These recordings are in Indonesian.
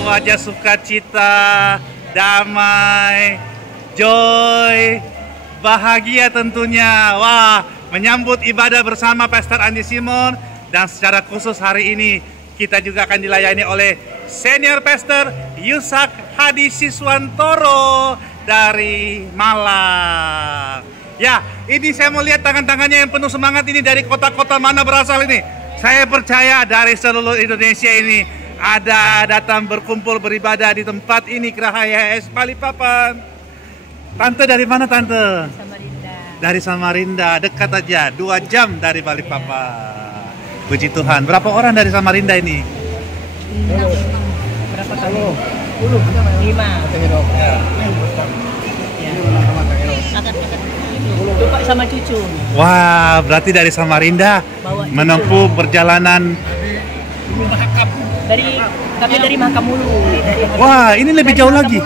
Wajah sukacita, damai, joy, bahagia tentunya. Wah, menyambut ibadah bersama Pastor Andi Simon. Dan secara khusus hari ini kita juga akan dilayani oleh Senior Pastor Yusak Hadi Siswantoro dari Malang. Ya, ini saya mau lihat tangan-tangannya yang penuh semangat ini dari kota-kota mana berasal ini. Saya percaya dari seluruh Indonesia ini ada datang berkumpul beribadah di tempat ini, Geraha YHS Balikpapan. Tante dari mana tante? Samarinda. Dari Samarinda, dekat aja, 2 jam dari Balikpapan. Puji Tuhan. Berapa orang dari Samarinda ini? 6. Berapa kali? 5. Ya. Bapak sama cucu. Wah, berarti dari Samarinda menempuh perjalanan. Kami dari Mahakamulu. Wah, ini lebih jauh lagi.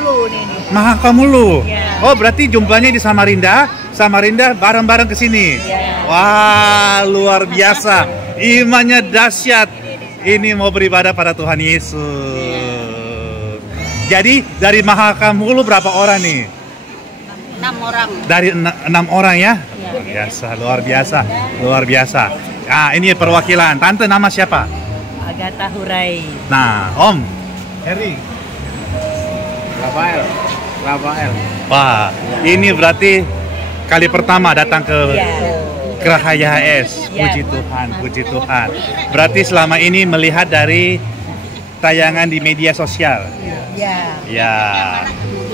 Mahakamulu. Ya. Oh, berarti jumpanya di Samarinda. Samarinda bareng-bareng ke sini. Ya. Wah, luar biasa. Imannya dahsyat. Ini mau beribadah pada Tuhan Yesus. Jadi dari Mahakamulu berapa orang nih? 6 orang. Dari 6 orang ya? Ya. Luar biasa, luar biasa. Ah, ini perwakilan. Tante nama siapa? Agatha Hurai. Nah, Om Heri. Rafael. Wah, ini berarti kali pertama datang ke Geraha YHS. Puji Tuhan, puji Tuhan. Berarti selama ini melihat dari tayangan di media sosial. Ya.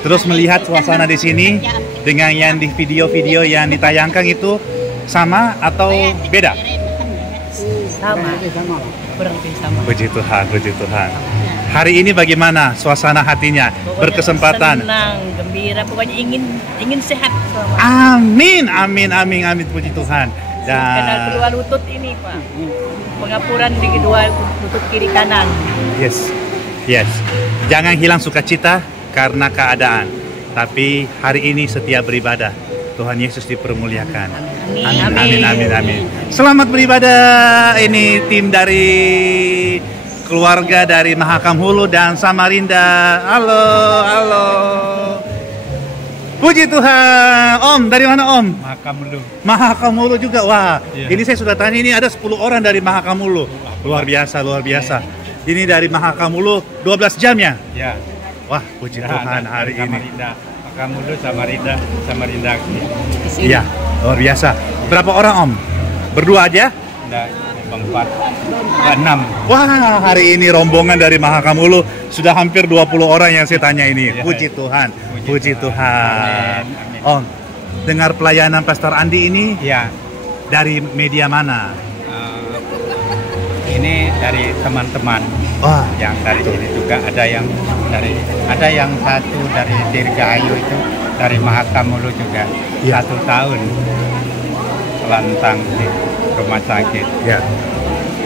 Terus melihat suasana di sini dengan yang di video-video yang ditayangkan itu sama atau beda? Sama. Kurang lebih sama. Puji Tuhan, puji Tuhan. Hari ini bagaimana suasana hatinya? Pokoknya Berkesempatan. senang, gembira, pokoknya ingin sehat selama. Amin, amin, amin, amin, puji Tuhan. Kenal kedua lutut ini, Pak. Pengapuran di kedua lutut kiri kanan. Yes, yes. Jangan hilang sukacita karena keadaan. Tapi hari ini setiap beribadah, Tuhan Yesus dipermuliakan. Amin. Amin, amin, amin. Selamat beribadah. Ini tim dari keluarga dari Mahakamulu dan Samarinda. Halo, halo. Puji Tuhan. Om, dari mana Om? Mahakamulu. Mahakamulu juga. Wah, Iya. ini saya sudah tanya, ini ada 10 orang dari Mahakamulu. Luar biasa, luar biasa. Ini dari Mahakamulu 12 jam ya? Ya. Wah, puji Tuhan hari ini. Mahakamulu, Samarinda. Iya, luar biasa. Berapa orang Om? Berdua aja? Ada 4, 6. Wah, hari ini rombongan dari Mahakamulu sudah hampir 20 orang yang saya tanya ini. Iya. Puji Tuhan, puji Tuhan. Amin. Om, dengar pelayanan Pastor Andi ini Ya. dari media mana? Ini dari teman-teman. Wah, Yang dari sini juga ada yang satu dari Dirgahayu itu dari Mahakamulu juga. Ya. 1 tahun lantang di rumah sakit. ya.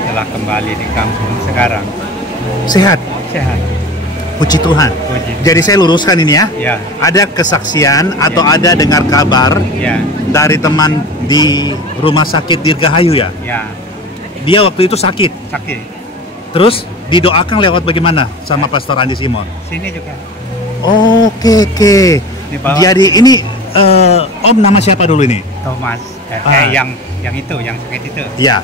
Setelah kembali di kampung sekarang Sehat. sehat. Puji Tuhan. Puji. Jadi saya luruskan ini ya. Ya, Ada kesaksian atau ada dengar kabar ya, dari teman di rumah sakit Dirgahayu ya. ya. Dia waktu itu sakit. Sakit. Terus didoakan lewat bagaimana sama Pastor Andi Simon? Sini juga. Oke, oke. Di bawah. Jadi ini Om nama siapa dulu ini? Thomas. Ah. Yang itu, yang sakit itu. Ya,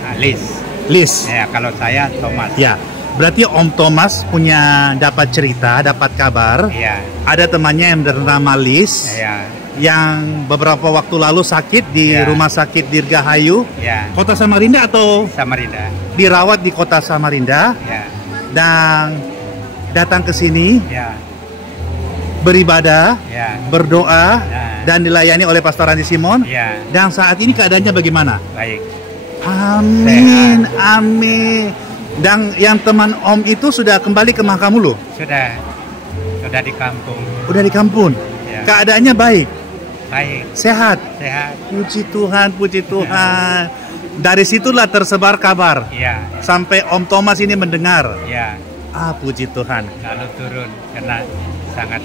Nah, Liz. Liz. Ya, kalau saya Thomas. Ya, berarti Om Thomas punya dapat cerita, dapat kabar. Iya. Ada temannya yang bernama Liz Ya, yang beberapa waktu lalu sakit di Ya. rumah sakit Dirgahayu, ya. Kota Samarinda atau Samarinda. dirawat di Kota Samarinda Ya, dan datang ke sini ya, beribadah, ya, berdoa Ya. dan dilayani oleh Pastor Andi Simon. ya. Dan saat ini keadaannya bagaimana? Baik. Amin, amin. Dan yang teman Om itu sudah kembali ke Mahakamulu? Sudah di kampung. Udah di kampung? Ya. Keadaannya baik? Baik, Sehat? sehat. Puji Tuhan, puji Tuhan. Dari situlah tersebar kabar. Ya, Sampai Om Thomas ini mendengar. ya. Ah, puji Tuhan. Lalu turun karena sangat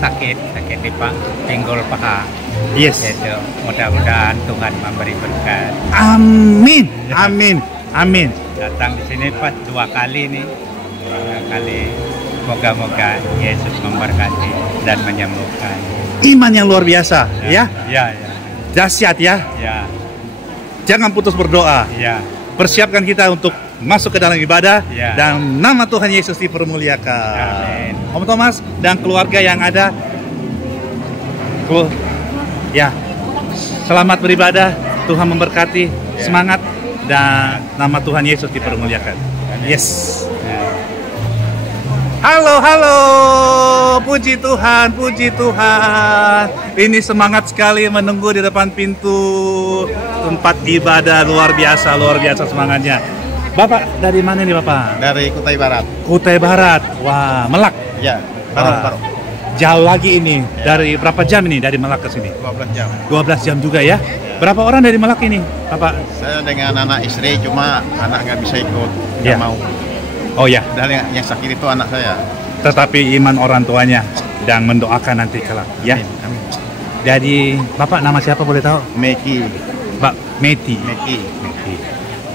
sakit di pinggul paha. Yes. Itu mudah-mudahan Tuhan memberi berkat. Amin. Amin. Amin. Datang di sini pas 2 kali nih. 2 kali. Moga-moga Yesus memberkati dan menyembuhkan. Iman yang luar biasa, ya. Ya. Dahsyat ya. Ya. Jangan putus berdoa. Ya. Persiapkan kita untuk masuk ke dalam ibadah Ya. dan nama Tuhan Yesus dipermuliakan. Amin. Om Thomas dan keluarga yang ada, ya, selamat beribadah. Tuhan memberkati, semangat, dan nama Tuhan Yesus dipermuliakan. Yes. Halo, halo, puji Tuhan, puji Tuhan. Ini semangat sekali menunggu di depan pintu tempat ibadah, luar biasa semangatnya. Bapak dari mana nih Bapak? Dari Kutai Barat. Kutai Barat, wah, Melak. Ya, Wah, baru. jauh lagi ini. Dari berapa jam ini dari Melak ke sini? 12 jam. 12 jam juga ya. Berapa orang dari Melak ini, Bapak? Saya dengan anak istri, cuma anak nggak bisa ikut, nggak Ya. mau. Oh ya, Dan yang sakit itu anak saya. tetapi iman orang tuanya dan mendoakan nanti kelak ya. Amin. Jadi Bapak nama siapa boleh tahu? Meki. Pak Meti. Meki.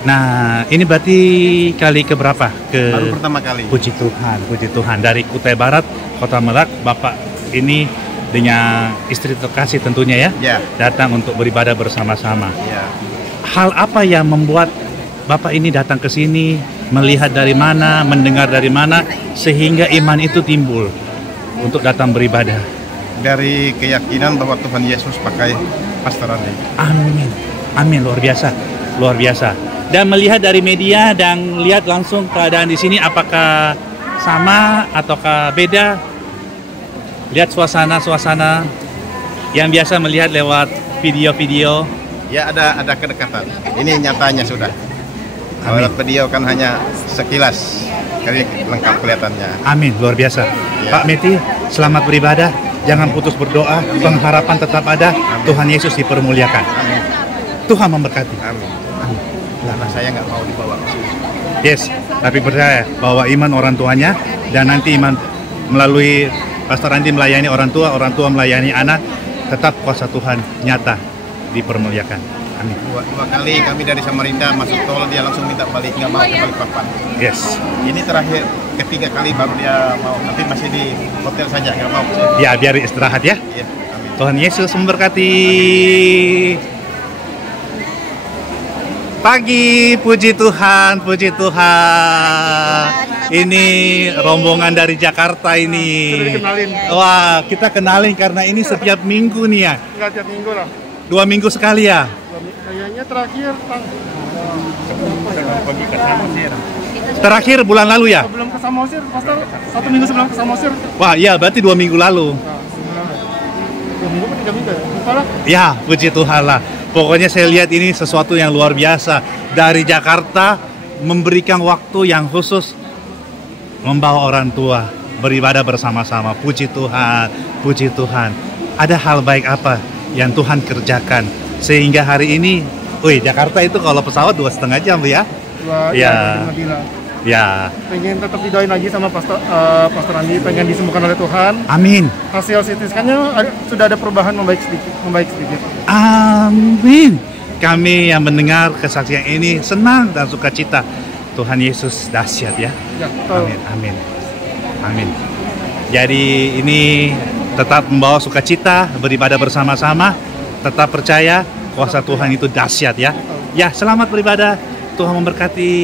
Nah, ini berarti kali keberapa Baru pertama kali. Puji Tuhan dari Kutai Barat, Kota Melak, Bapak ini dengan istri terkasih tentunya ya, Ya. datang untuk beribadah bersama-sama. Ya. Hal apa yang membuat Bapak ini datang ke sini, melihat dari mana, mendengar dari mana, sehingga iman itu timbul untuk datang beribadah? Dari keyakinan bahwa Tuhan Yesus pakai Pastor Andi. Amin, amin, luar biasa. Dan melihat dari media dan lihat langsung keadaan di sini, apakah sama ataukah beda? Lihat suasana yang biasa melihat lewat video-video. Ya, ada kedekatan. Ini nyatanya sudah. Kalau Amin. video kan hanya sekilas, kali lengkap kelihatannya. Amin, luar biasa. Ya. Pak Meti, selamat beribadah. Jangan putus berdoa. Pengharapan tetap ada. Tuhan Yesus dipermuliakan. Amin. Tuhan memberkati. Amin. Karena saya nggak mau dibawa ke sini. Yes, tapi percaya bahwa iman orang tuanya dan nanti iman melalui Pastor Andi melayani orang tua melayani anak, tetap kuasa Tuhan nyata dipermuliakan. Amin. Dua kali kami dari Samarinda masuk tol, dia langsung minta balik, nggak mau ke Balikpapan. Yes. Ini terakhir, ketiga kali baru dia mau, tapi masih di hotel saja, nggak mau ke sini. Ya, biar istirahat ya. Iya, amin. Tuhan Yesus memberkati. Pagi, puji Tuhan, puji Tuhan. Ini rombongan dari Jakarta ini. Wah, kita kenalin karena ini setiap minggu nih ya. Enggak tiap minggu lah. 2 minggu sekali ya. Kayaknya terakhir Pergi ke Samosir. Terakhir bulan lalu ya. sebelum ke Samosir, Pastor. 1 minggu sebelum ke Samosir. Wah, iya berarti 2 minggu lalu. Nah, 2 minggu atau 3 minggu ya? Lupa lah. Ya, puji Tuhan lah. Pokoknya saya lihat ini sesuatu yang luar biasa. Dari Jakarta memberikan waktu yang khusus membawa orang tua beribadah bersama-sama. Puji Tuhan, puji Tuhan. Ada hal baik apa yang Tuhan kerjakan sehingga hari ini, Jakarta itu kalau pesawat 2,5 jam ya. Ya. Ya, Pengen tetap didoain lagi sama Pastor Andi, pengen disembuhkan oleh Tuhan. amin. Hasil CT scan-nya sudah ada perubahan membaik sedikit. Amin. Kami yang mendengar kesaksian ini senang dan sukacita. Tuhan Yesus dahsyat ya. Ya, betul. Amin, amin, amin. Jadi ini tetap membawa sukacita, beribadah bersama-sama, tetap percaya kuasa Tuhan itu dahsyat ya. Ya, selamat beribadah. Tuhan memberkati.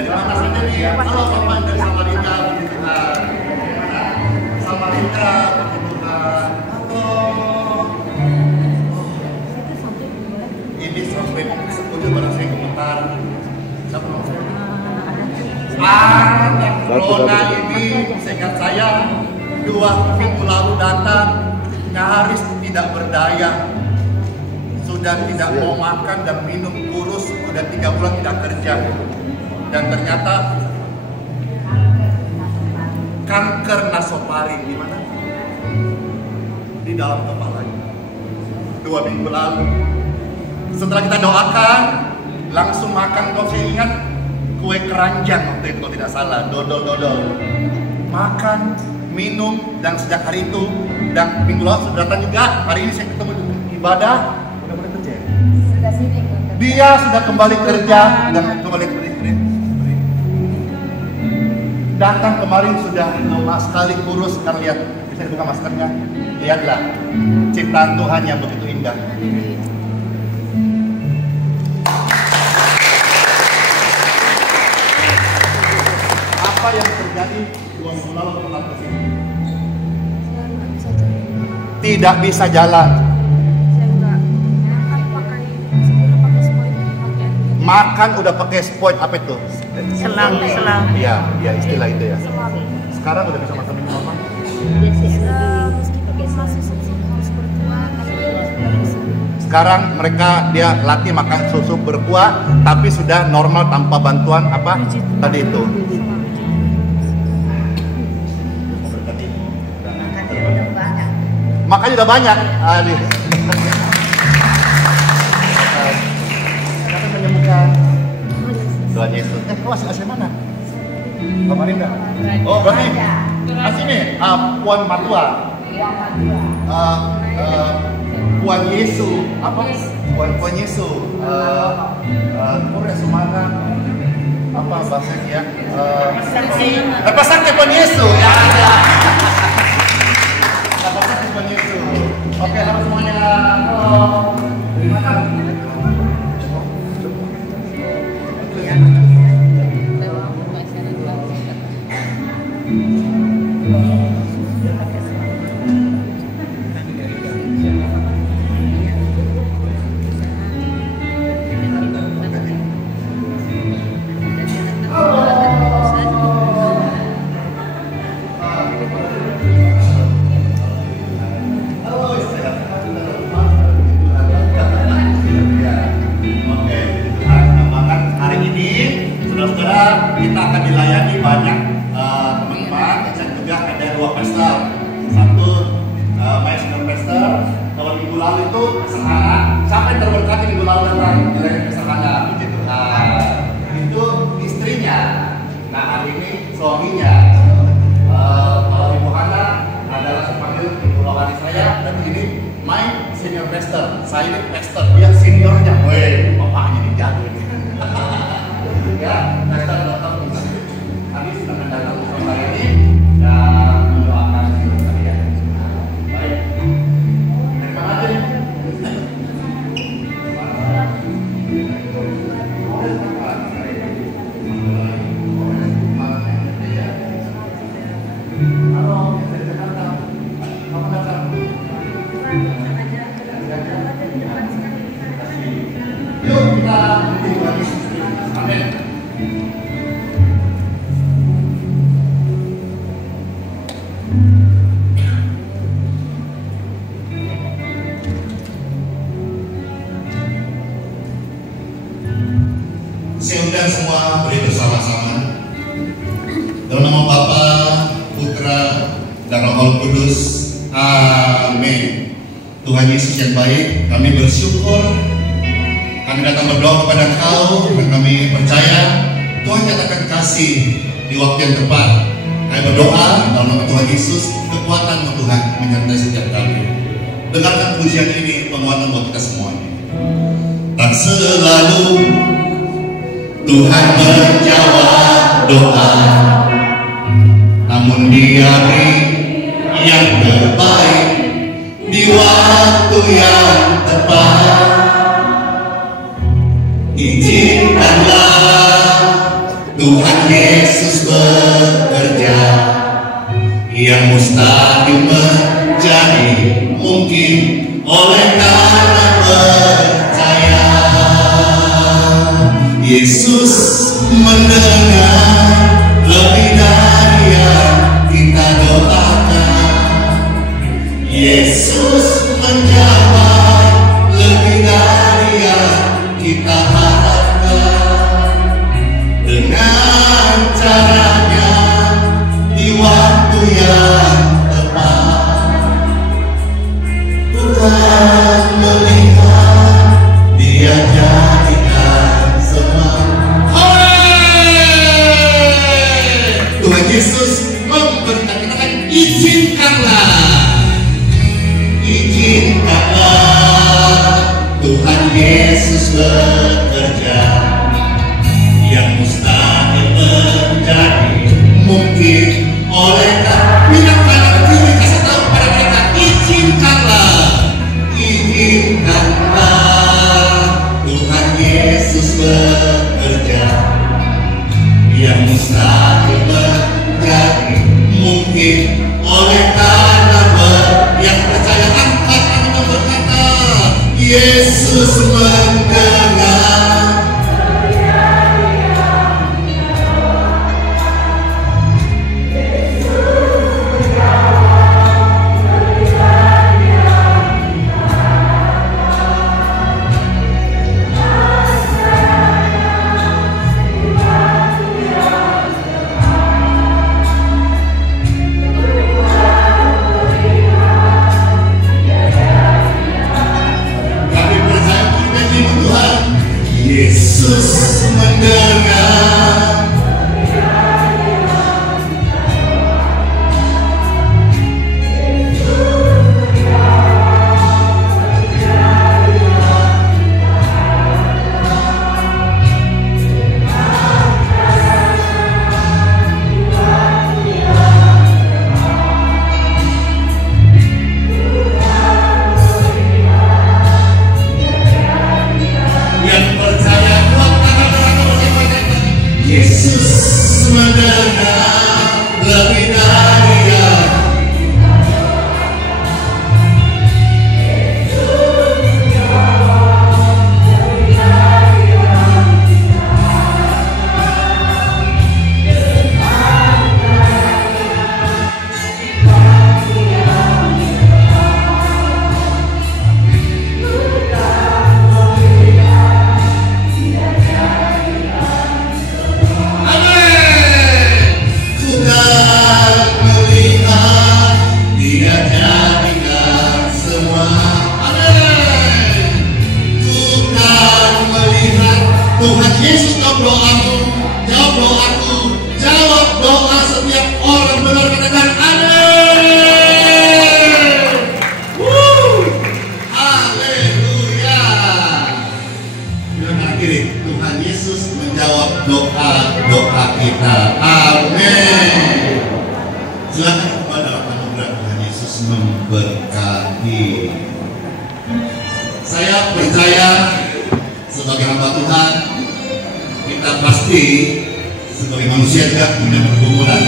Dari mana saja nih? Halo Bapak dari Samarinda, puji Tuhan. Samarinda, puji Tuhan. Halo. Ini sampai setuju barang saya komentar. Siapa mau? Corona ini seingat saya 2 minggu lalu datang, nyaris tidak berdaya. Sudah tidak mau makan dan minum, kurus, sudah 3 bulan tidak kerja. Dan ternyata kanker nasofaring di mana? Di dalam kepala. 2 minggu lalu. Setelah kita doakan, langsung makan. Kau saya ingat kue keranjang waktu itu kalau tidak salah, dodol-dodol. Makan, minum, dan sejak hari itu dan minggu lalu sudah datang juga. Hari ini saya ketemu di ibadah, udah mulai kerja. Dia sudah kembali kerja dan kembali kerja. Datang kemarin sudah lemas sekali, kurus. Sekarang lihat, bisa dibuka maskernya. Lihatlah, ciptaan Tuhan yang begitu indah. Apa yang terjadi 2 minggu lalu setelah ke sini? Tidak bisa jalan. Makan udah pakai spoit, apa itu? Selang. Iya, istilah itu ya. Sekarang udah bisa makan minum apa? Sekarang dia latih makan susu berkuah, tapi sudah normal tanpa bantuan apa tadi itu. Makanya udah banyak. Menyembuhkan. Tuhan Yesus. Kelas asli mana? Samarinda. Oh, berarti asli Puan Matua. Puan Yesus. Apa? Puan Yesus. Korea Sumatera. Apa bahasanya ya? Lepas sakit Puan Yesus. Ya ada. Lepas sakit Puan Yesus. Oke, halo semuanya. Halo. Terima kasih. Kita akan dilayani banyak teman-teman, dan juga ada 2 pester. Satu Maestro Pester. Kalau minggu lalu itu Sahana, siapa yang terberkati minggu lalu datang dilayani Sahana, puji Tuhan. Itu istrinya. Nah, hari ini suaminya. Kalau Ibu Hana adalah sepanggil Ibu Rohani saya, dan ini my senior pester. Saya ini pester, dia seniornya. Weh, bapaknya dijago ini. Ya, kita datang ke sini. Kami sudah datang ke hari ini dan mendoakan kalian. Baik. Terima kasih. Halo, dari Jakarta. Apa datang? Yuk kita lagi. Amin. Saya undang semua beri bersama-sama dalam nama Bapa, Putra, dan Roh Kudus. Amin. Tuhan Yesus yang baik, kami bersyukur. Kami datang berdoa kepada Engkau dan kami percaya Tuhan nyatakan kasih di waktu yang tepat. Kami berdoa dalam nama Tuhan Yesus, kekuatan Tuhan menyertai setiap kami. Dengarkan pujian ini, penguatan buat kita semuanya. Tak selalu Tuhan menjawab doa, namun Dia beri yang terbaik di waktu yang tepat. Izinkanlah Tuhan Yesus bekerja, yang mustahil menjadi mungkin oleh karena percaya. Yesus mendengar lebih dari yang kita doakan. Yesus menjawab lebih dari yang kita harapkan. Dengan caranya di waktu yang tepat, Tuhan melihat, Dia jadikan semua. Tuhan Yesus memberkati kita. Izinkanlah Tuhan Yesus bekerja, yang mustahil menjadi mungkin oleh bilang kanan kiri, kasih tahu pada mereka, izinkanlah Tuhan Yesus bekerja, yang mustahil menjadi mungkin oleh karena yang percaya. Angkat tangan berkata, Yesus mendengar. Yesus mendengar. Yesus mendengar lebih dari yang Tuhan Yesus jawab doamu, jawab doaku, jawab doa setiap orang benar, katakan amin. Haleluya. Bilang kanan kiri, Tuhan Yesus menjawab doa kita. Amin. Silakan kepada anugerah Tuhan Yesus memberkati. Saya percaya sebagai hamba Tuhan, kita pasti sebagai manusia juga punya pergumulan.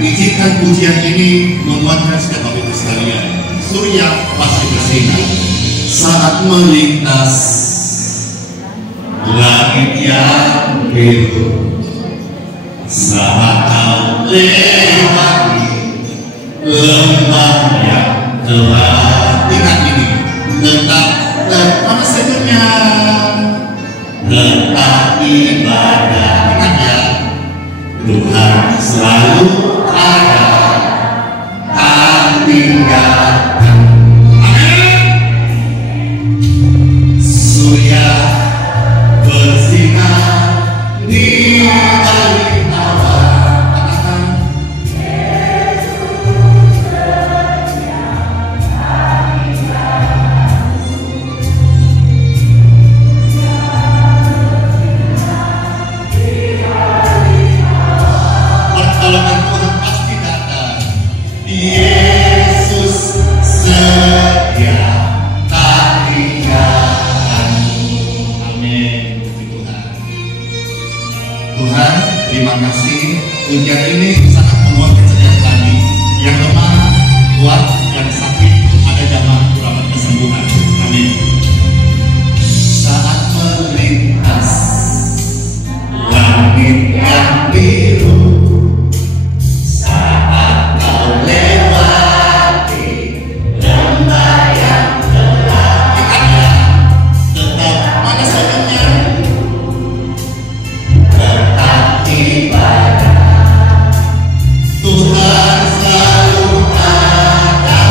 Izinkan pujian ini menguatkan setiap Bapak Ibu sekalian. Surya pasti bersinar saat melintas langit yang biru, saat kau lewati lembah yang gelap. Ingat ini, tetap mana senyumnya, tetap ibadah. Ingat ya, Tuhan selalu ada, tak tinggalkan. Amin. Surya bersinar di balik awan. Pertolongan Tuhan pasti datang. Yesus setia, tak tinggalkan. Amin. Puji Tuhan. Tuhan, terima kasih. Ujian ini sangat menguatkan setiap kami. Yang lemah, kuat, yang sakit, ada jamaah urapan kesembuhan. Amin. Saat melintas langit yang biru, saat kau lewati lembah yang gelap, tetap mana senyumnya, tetap ibadah. Tuhan selalu ada,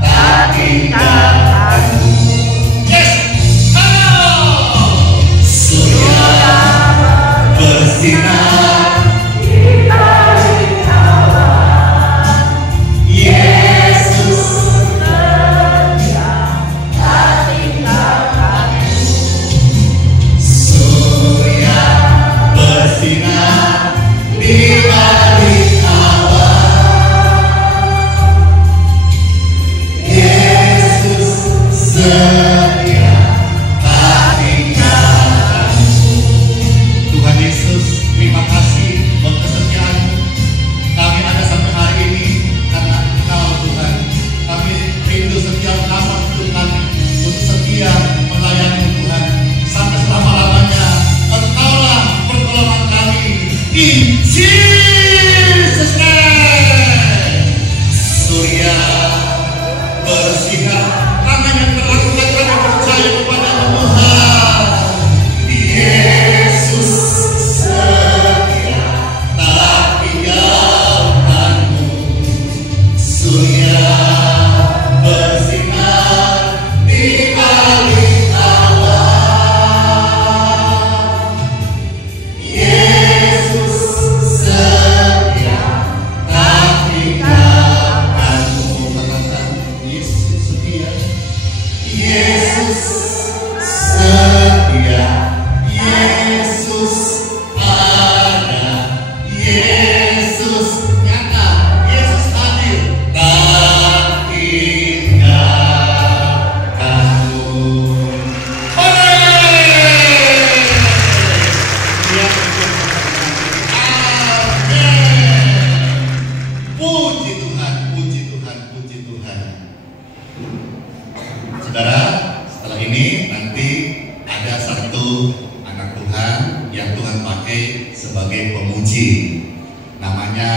tak tinggalkanmu. Yes, halo. Surya bersinar. In Jesus' name. Surya bersinar, tangannya terangkat karena percaya kepada Tuhan. Yesus setia, tak tinggalkanmu. Surya bersinar di balik sebagai pemuji. Namanya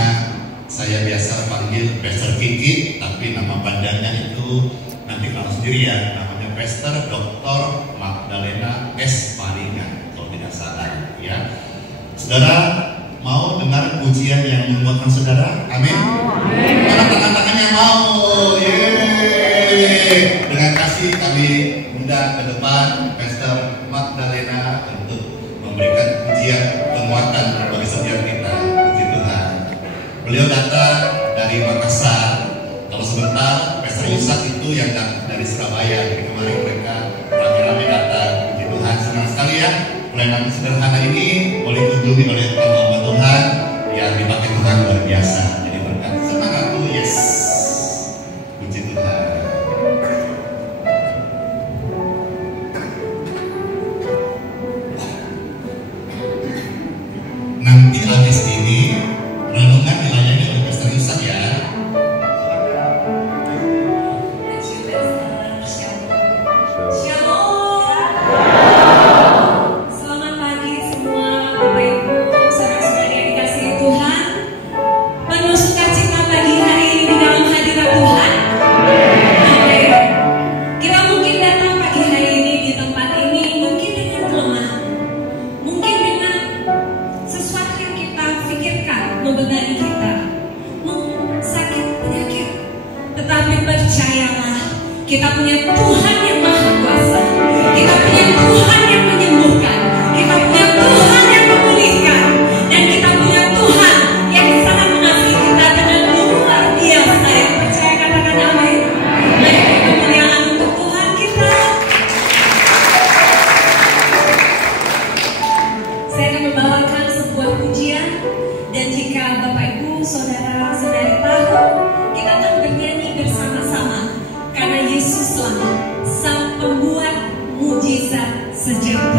saya biasa panggil Pastor Kiki, tapi nama panjangnya itu nanti kalau sendiri ya. Namanya Pastor Dr. Magdalena S. Paringan, kalau tidak salah ya. Saudara mau dengar pujian yang menguatkan saudara? Amin. Mana tangan-tangannya mau? Yeay. Dengan kasih kami undang ke depan Pastor Magdalena untuk memberikan pujian penguatan bagi setiap kita. Puji Tuhan. Beliau datang dari Makassar. Kalau sebentar Pastor Yusak itu yang dari Surabaya. Jadi kemarin mereka rame-rame datang. Puji Tuhan, senang sekali ya. Pelayanan sederhana ini boleh dikunjungi oleh hamba Tuhan yang dipakai Tuhan luar biasa. Jadi berkat semangat tuh, yes. Puji Tuhan. Nanti habis ini renungan dilayani oleh Pastor Yusak ya. Selamat pagi semua Bapak Ibu, saudara-saudari yang dikasihi Tuhan. Penuh sukacita pagi hari ini di dalam hadirat Tuhan. Amin. Kita mungkin datang pagi hari ini di tempat ini mungkin dengan kelemahan, mungkin dengan sesuatu yang kita pikirkan membebani kita, sakit penyakit. Tetapi percayalah, kita punya Tuhan yang Maha Kuasa. Kita punya Tuhan yang menyembuhkan. Kita punya Tuhan yang memulihkan. Dan kita punya Tuhan yang sangat mengasihi kita dengan luar biasa. Yang percaya katakan amin. Mari kemuliaan untuk Tuhan kita. Saya akan membawakan sebuah pujian. Dan jika Bapak Ibu, saudara-saudari tahu, kita akan bernyanyi bersama-sama. Karena Yesuslah sang pembuat mujizat sejati.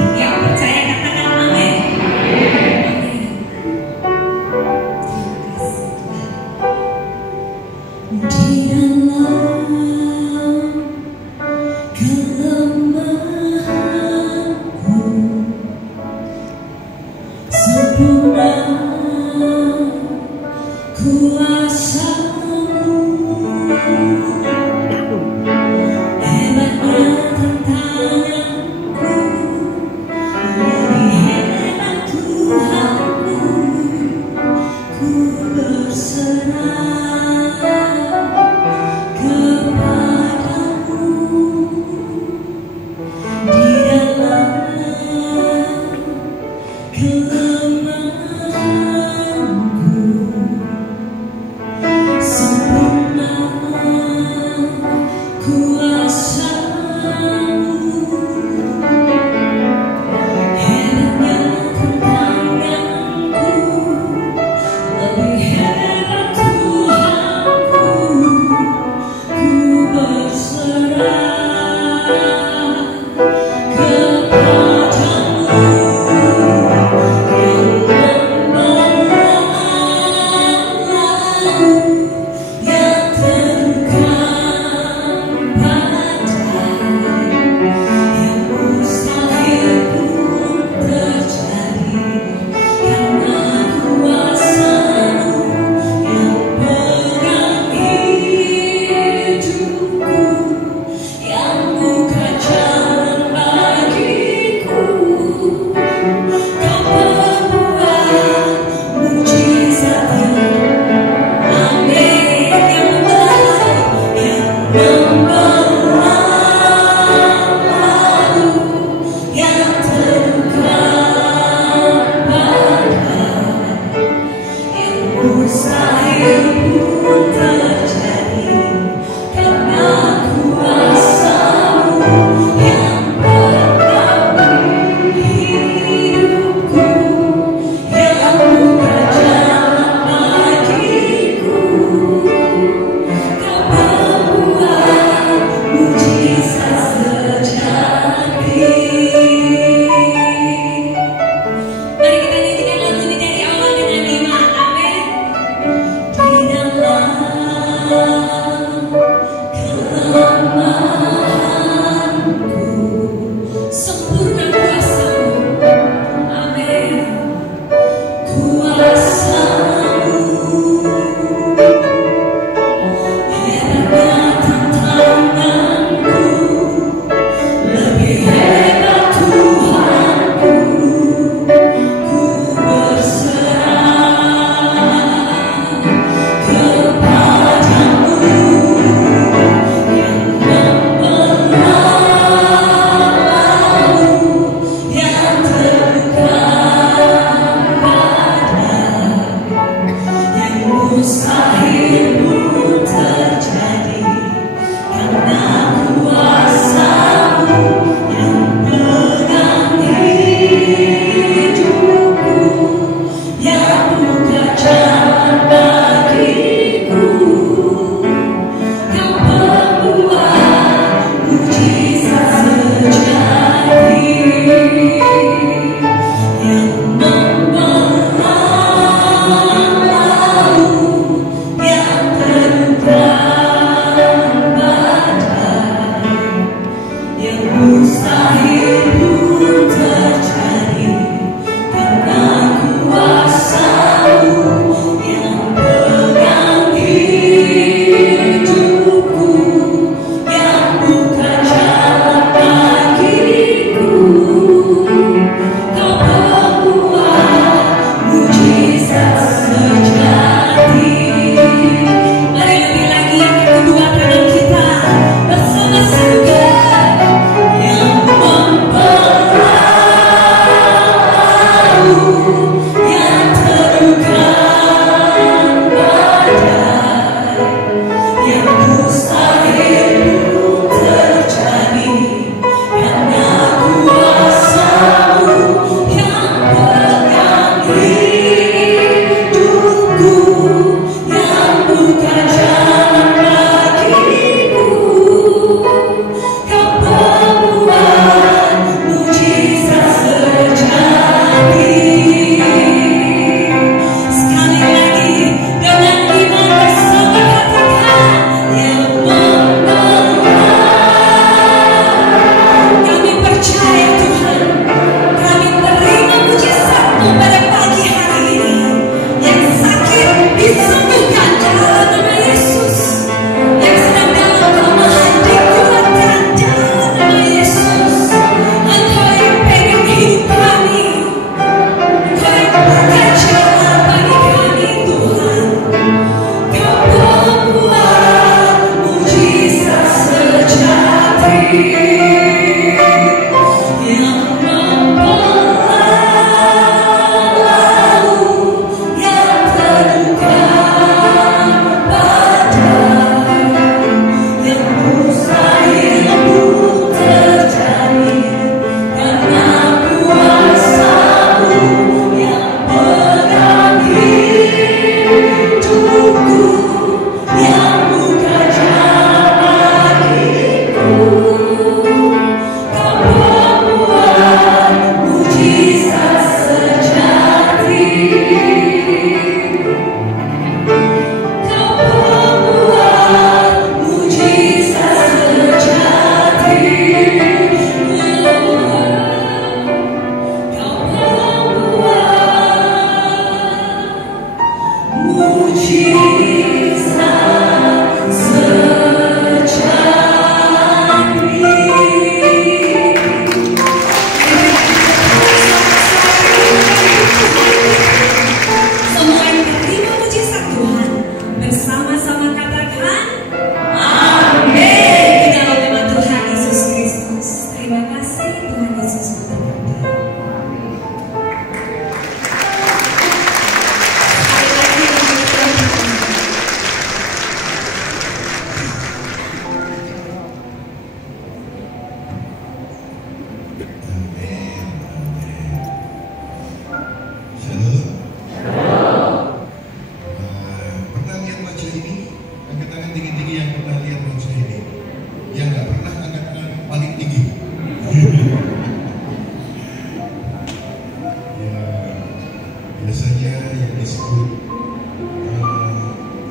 misalnya yang disebut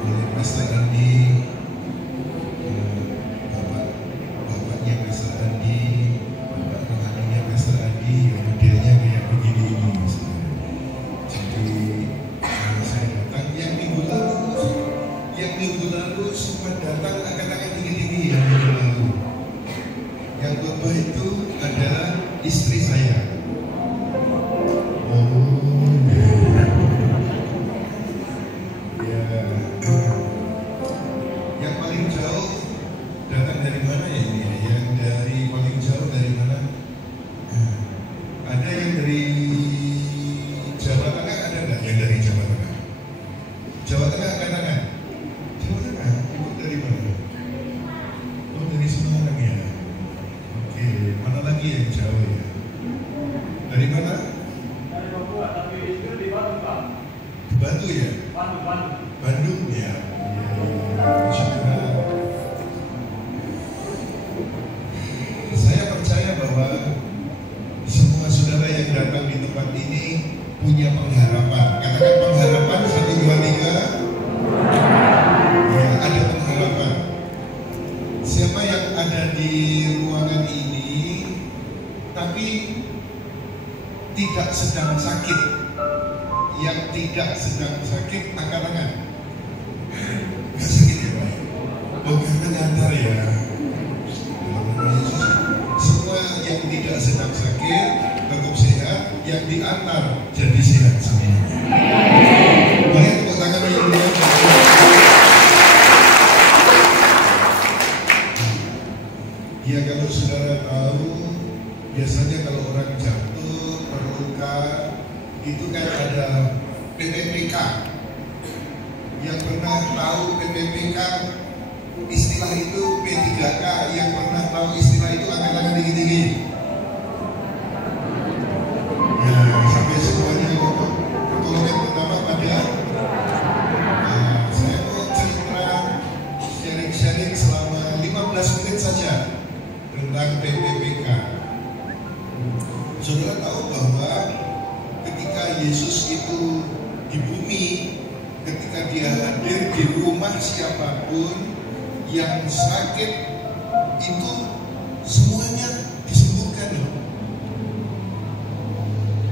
oleh Pastor Andi, bapaknya Pastor Andi, bapak rohaninya Pastor Andi, yang modelnya kayak begini ini misalnya. Jadi saya datang yang minggu lalu sempat datang angkat-angkat tinggi-tinggi yang minggu lalu. Yang khotbah itu adalah istri saya. Yang paling jauh datang dari mana ya ini ya? Yang dari paling jauh dari mana? Ada yang dari Jawa Tengah, ada nggak yang dari Jawa Tengah? Jawa Tengah angkat tangan. Jawa Tengah, ibu dari mana? Oh dari Semarang ya. Oke, mana lagi yang jauh ya? Dari mana? Dari Papua, tapi itu di Bandung, Pak. Batu ya? Bandung ya. Saya percaya bahwa semua saudara yang datang di tempat ini punya pengharapan. Katakan pengharapan 1, 2, 3. Ya, ada pengharapan. Siapa yang ada di ruangan ini tapi tidak sedang sakit? Yang tidak sedang sakit, angkat tangan. Gak sakit ya Pak? Oh karena ngantar ya. Semua yang tidak sedang sakit tetap sehat, yang diantar jadi sehat semua. Boleh tepuk tangan yang mulia. Ya kalau saudara tahu, biasanya kalau orang jatuh, terluka, itu kan ada PPPK. Yang pernah tahu PPPK, istilah itu P3K, yang pernah tahu istilah itu angkat tangan tinggi-tinggi. Ya, sampai semuanya pertolongan pertama pada saya mau cerita sharing selama 15 menit saja tentang PPPK. Saudara tahu bahwa ketika Yesus itu di bumi, ketika dia hadir di rumah siapapun yang sakit itu semuanya disembuhkan loh.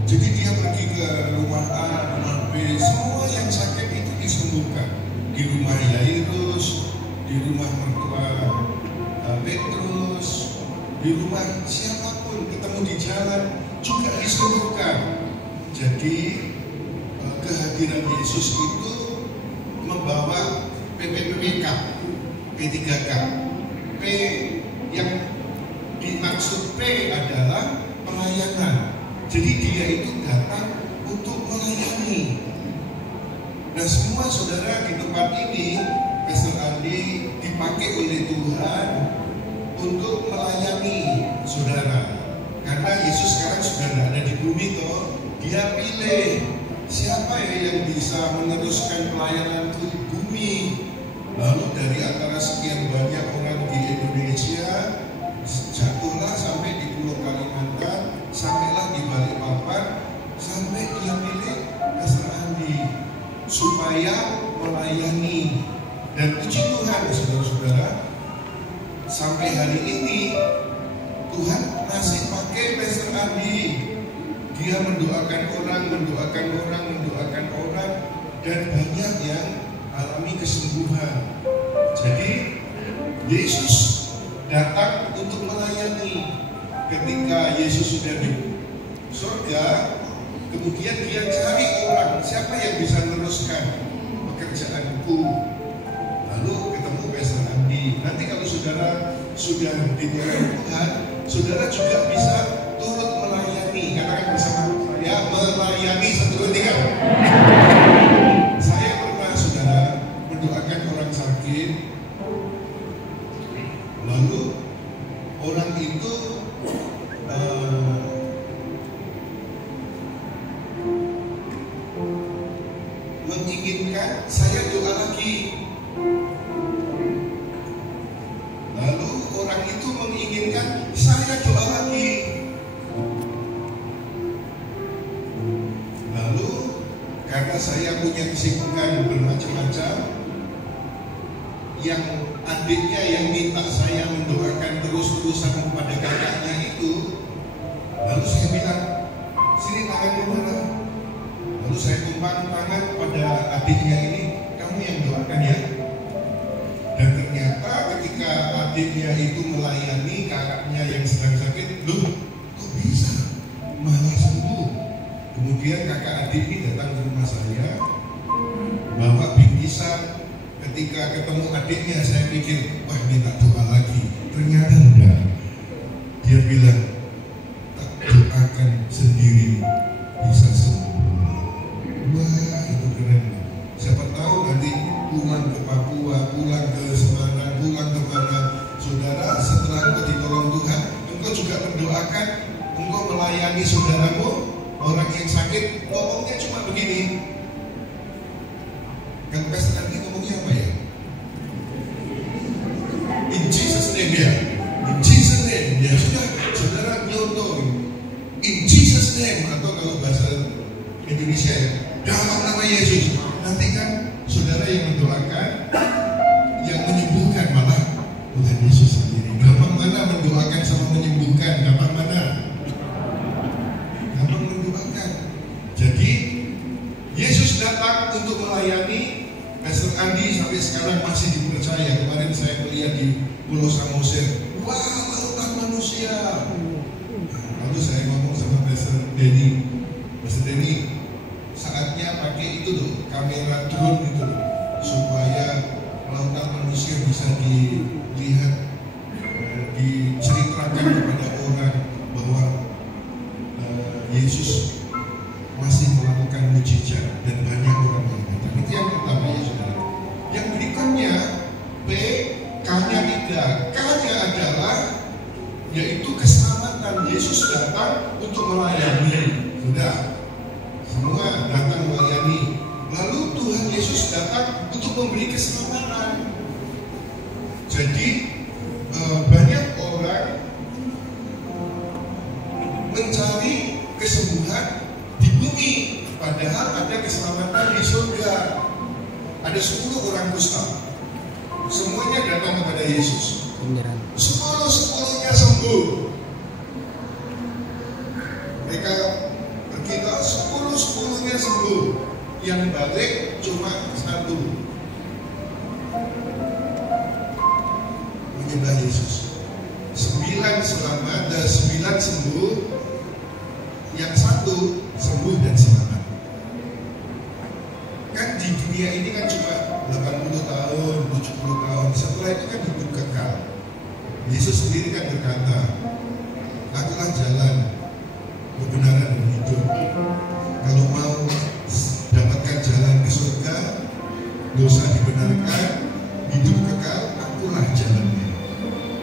Jadi dia pergi ke rumah A, rumah B, semua yang sakit itu disembuhkan. Di rumah Yairus, di rumah mertua Petrus, di rumah siapapun ketemu di jalan juga disembuhkan. Jadi kehadiran Yesus itu membawa PPPK, P3K. P yang dimaksud P adalah pelayanan. Jadi dia itu datang untuk melayani. Nah semua saudara di tempat ini, Pastor Andi dipakai oleh Tuhan untuk melayani saudara. Karena Yesus sekarang sudah tidak ada di bumi toh, dia pilih siapa ya yang bisa meneruskan pelayanan di bumi. Lalu dari antara sekian banyak orang di Indonesia, jatuhlah sampai di Pulau Kalimantan, sampailah di Balikpapan, sampai dia pilih Pastor Andi supaya melayani. Dan puji Tuhan saudara-saudara, sampai hari ini Tuhan masih pakai Pastor Andi. Dia mendoakan orang, dan banyak yang alami kesembuhan. Jadi Yesus datang untuk melayani. Ketika Yesus sudah di surga, kemudian dia cari orang, siapa yang bisa meneruskan pekerjaanku. Lalu ketemu Pastor Andi. Nanti kalau saudara sudah ditolong Tuhan, saudara juga bisa turut melayani. Katakan bersama saya, melayani 1, 2, 3. Saya pernah saudara mendoakan orang sakit, lalu orang itu menginginkan saya doa lagi. Lalu orang itu menginginkan saya doa lagi. Lalu karena karena saya punya kesibukan bermacam-macam, yang adiknya yang minta saya mendoakan terus-terusan kepada kakaknya itu, lalu saya bilang, sini tangannya mana? Lalu saya tumpang tangan pada adiknya ini, kamu yang doakan ya. Dan ternyata ketika adiknya itu melayani kakaknya yang sedang sakit, loh kok bisa malah sembuh? Kemudian kakak adik ini datang ke rumah saya, bawa bingkisan. Ketika ketemu adiknya saya pikir, wah minta doa lagi. Ternyata enggak. Dia bilang, tak doakan sendiri bisa sembuh. Wah itu keren. Siapa tahu nanti pulang ke Papua, pulang ke Semarang, pulang ke mana. Saudara, setelah engkau ditolong Tuhan, engkau juga mendoakan, engkau melayani saudaramu, orang yang sakit, ngomongnya cuma begini. Kalau pastor nanti ngomongnya apa ya? In Jesus name ya. In Jesus name. Ya sudah, saudara nyontoh. In Jesus name, atau kalau bahasa Indonesia ya, dalam nama Yesus. Nanti kan saudara yang mendoakan, yang menyembuhkan malah Tuhan Yesus sendiri. Gampang mana mendoakan sama menyembuhkan? Gampang mana? Gampang mendoakan. Jadi Yesus datang untuk melayani. Pastor Andi sampai sekarang masih dipercaya. Kemarin saya melihat di Pulau Samosir, wah lautan manusia. Lalu saya ngomong sama Pastor Denny, Pastor Denny, saatnya pakai itu loh, kamera drone itu loh, supaya lautan manusia bisa dilihat, diceritakan kepada orang bahwa Yesus masih melakukan mujizat dan banyak orang yang datang. Itu yang pertama ya saudara. Yang berikutnya P, K-nya tidak. K-nya adalah yaitu keselamatan. Yesus datang untuk melayani. Sudah, semua datang melayani. Lalu Tuhan Yesus datang untuk memberi keselamatan. Jadi banyak orang mencari kesembuhan di bumi, padahal ada keselamatan di surga. Ada 10 orang kusta, semuanya datang kepada Yesus. 10-10-nya sembuh. Mereka berkata 10-10-nya sembuh. Yang balik cuma 1. Menyembah Yesus. 9 selamat dan 9 sembuh. Yang 1 sembuh dan selamat. Kan di dunia ini kan cuma 80 tahun, 70 tahun. Setelah itu kan hidup kekal. Yesus sendiri kan berkata, akulah jalan, kebenaran dan hidup. Kalau mau dapatkan jalan ke surga, dosa dibenarkan, hidup kekal, akulah jalannya.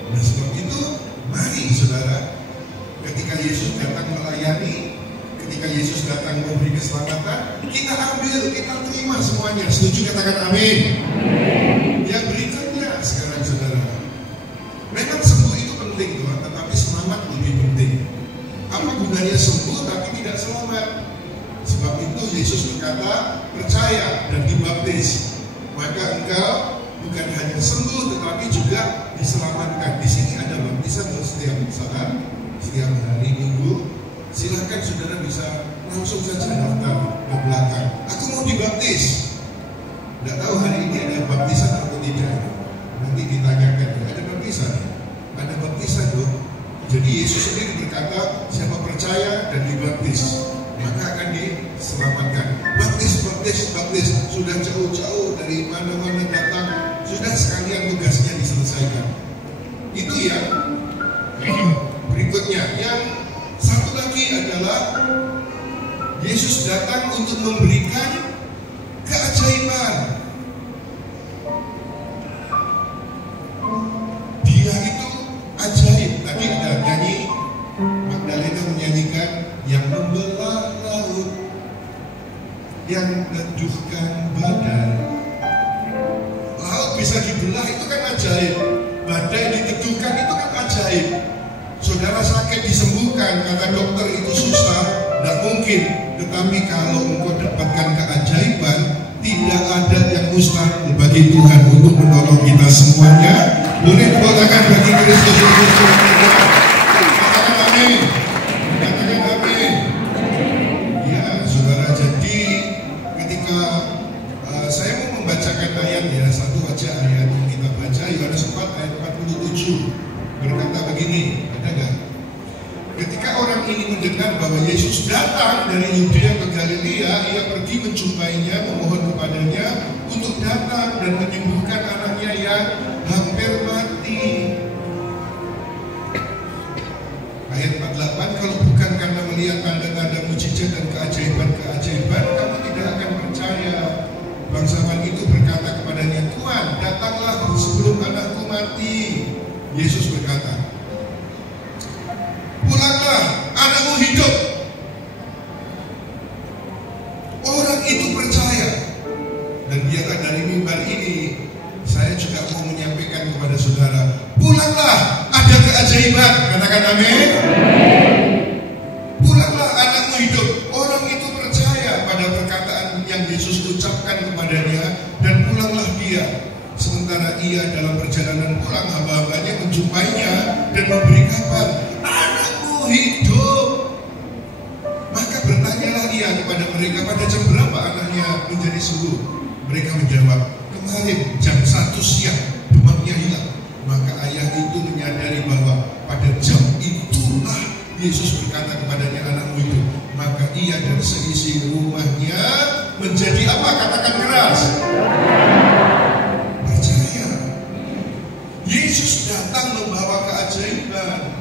Nah sebab itu, mari saudara, ketika Yesus datang melayani, ketika Yesus datang memberi keselamatan, kita ambil, kita terima semuanya. Setuju katakan amin. Yang berikutnya sekarang saudara, memang sembuh itu penting Tuhan, tetapi selamat lebih penting. Apa gunanya sembuh tapi tidak selamat? Sebab itu Yesus berkata, percaya dan dibaptis, maka engkau bukan hanya sembuh tetapi juga diselamatkan. Di sini ada baptisan setiap saat, setiap hari Minggu. Silakan saudara bisa langsung saja daftar ke belakang. Aku mau dibaptis. Tidak tahu hari ini ada baptisan atau tidak. Nanti ditanyakan, ada baptisan? Ada baptisan loh. Jadi Yesus sendiri berkata, siapa percaya dan dibaptis, maka akan diselamatkan. Baptis. Sudah jauh-jauh dari mana-mana datang, sudah sekalian tugasnya diselesaikan. Itu yang berikutnya. Yang satu lagi adalah Yesus datang untuk memberikan keajaiban. Dia itu ajaib. Tadi ada nyanyi, Magdalena menyanyikan yang membelah laut, yang meneduhkan badan. Laut bisa dibelah itu kan ajaib. Badai diteduhkan itu kan ajaib. Saudara sakit disembuhkan, kata dokter itu susah, tidak mungkin. Tetapi kalau engkau dapatkan keajaiban, tidak ada yang mustahil bagi Tuhan untuk menolong kita semuanya. Boleh tepuk tangan bagi Kristus Yesus. Katakan amin. Katakan amin. Ya, saudara, jadi ketika saya mau membacakan ayat ya, satu aja ayat yang kita baca, Yohanes 4 ayat 47 berkata begini, ada nggak? Ketika orang ini mendengar bahwa Yesus datang dari Yudea ke Galilea, ia pergi menjumpainya, memohon kepadanya untuk datang dan menyembuhkan anaknya yang hampir mati. Ayat 48, kalau bukan karena melihat tanda-tanda mujizat dan keajaiban-keajaiban, kamu tidak akan percaya. Bangsawan itu berkata kepadanya, Tuhan, datanglah sebelum anakku mati. Yesus berkata, pulanglah, anakmu hidup. Orang itu percaya. Dan biarlah dari mimbar ini saya juga mau menyampaikan kepada saudara, pulanglah, ada keajaiban. Katakan amin. Pulanglah, anakmu hidup. Orang itu percaya pada perkataan yang Yesus ucapkan kepadanya, dan pulanglah dia. Sementara ia dalam perjalanan pulang, hamba-hambanya menjumpainya dan memberi kabar, anakmu hidup. Maka bertanyalah ia kepada mereka, pada jam berapa anaknya menjadi sembuh? Mereka menjawab, kemarin jam 1 siang demamnya hilang. Maka ayah itu menyadari bahwa pada jam itulah Yesus berkata kepadanya, anakmu hidup. Maka ia dan seisi rumahnya menjadi apa? Katakan keras. Percaya. Yesus datang membawa keajaiban.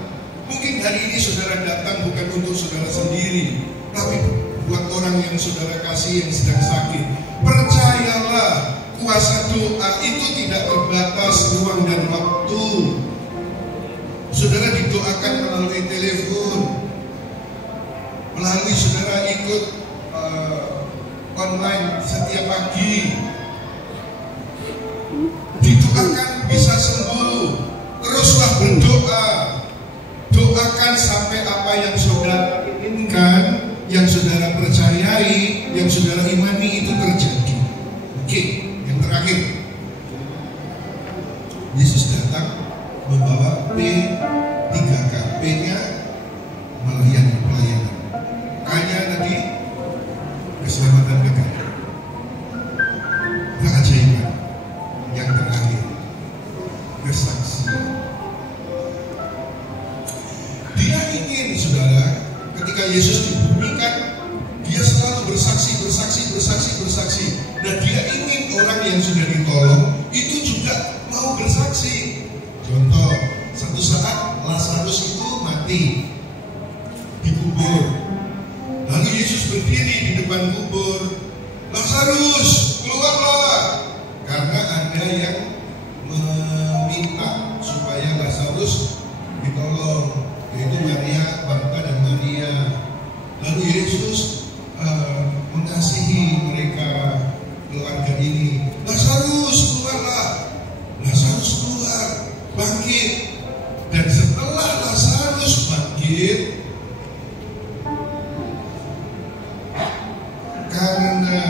Mungkin hari ini saudara datang bukan untuk saudara sendiri, tapi buat orang yang saudara kasih yang sedang sakit. Percayalah, kuasa doa itu tidak terbatas ruang dan waktu. Saudara didoakan melalui telepon, melalui saudara ikut online setiap pagi. Didoakan bisa sembuh. Teruslah berdoa. Doakan sampai apa yang saudara inginkan, yang saudara percayai, yang saudara imani itu terjadi. Oke, yang terakhir, Yesus datang membawa P3K. P-nya melayani, pelayanan. K-nya tadi keselamatan kekal. Keajaiban. Yang terakhir, kesaksian. Dia ingin, saudara, ketika Yesus dibumikan, dia selalu bersaksi. Dan dia ingin orang yang sudah ditolong itu juga mau bersaksi. Contoh, satu saat Lazarus itu mati, dikubur. Lalu Yesus berdiri di depan kubur, Lazarus, keluarlah. Karena ada yang meminta supaya Lazarus ditolong, yaitu Maria, Marta dan Maria. Lalu Yesus mengasihi mereka, keluarga ini. Lazarus, keluarlah. Lazarus keluar, bangkit. Dan setelah Lazarus bangkit, karena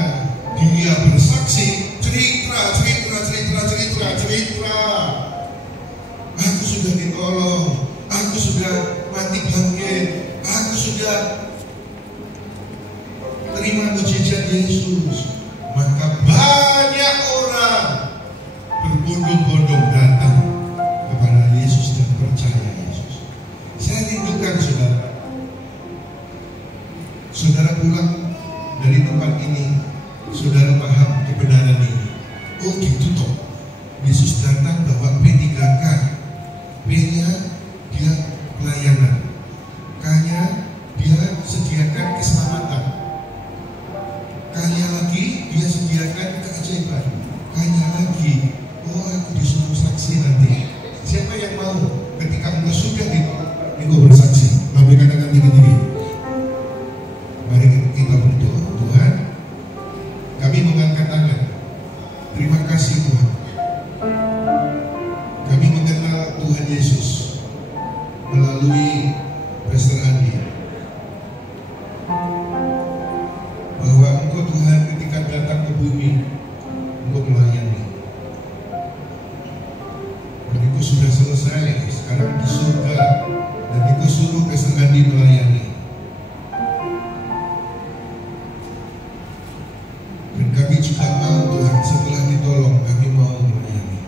dia bersaksi, cerita. Aku sudah ditolong, aku sudah mati bangkit, aku sudah terima mujizat Yesus. Maka banyak orang berbondong-bondong datang kepada Yesus dan percaya Yesus. Saya rindukan saudara pulang dari tempat ini, saudara paham kebenaran ini. Oh gitu toh, Yesus datang bawa P3K. P-nya dia pelayanan, K-nya dia sediakan keselamatan, K-nya lagi dia sediakan keajaiban, K-nya lagi, oh aku disuruh saksi nanti. Siapa yang mau ketika engkau sudah ditolong bersaksi? Mari katakan tinggi-tinggi. Mari kita berdoa. Tuhan, kami mengangkat tangan. Terima kasih Tuhan. Kami mengenal Tuhan Yesus melalui Pastor Andi. juga mau Tuhan setelah ditolong kami mau melayani,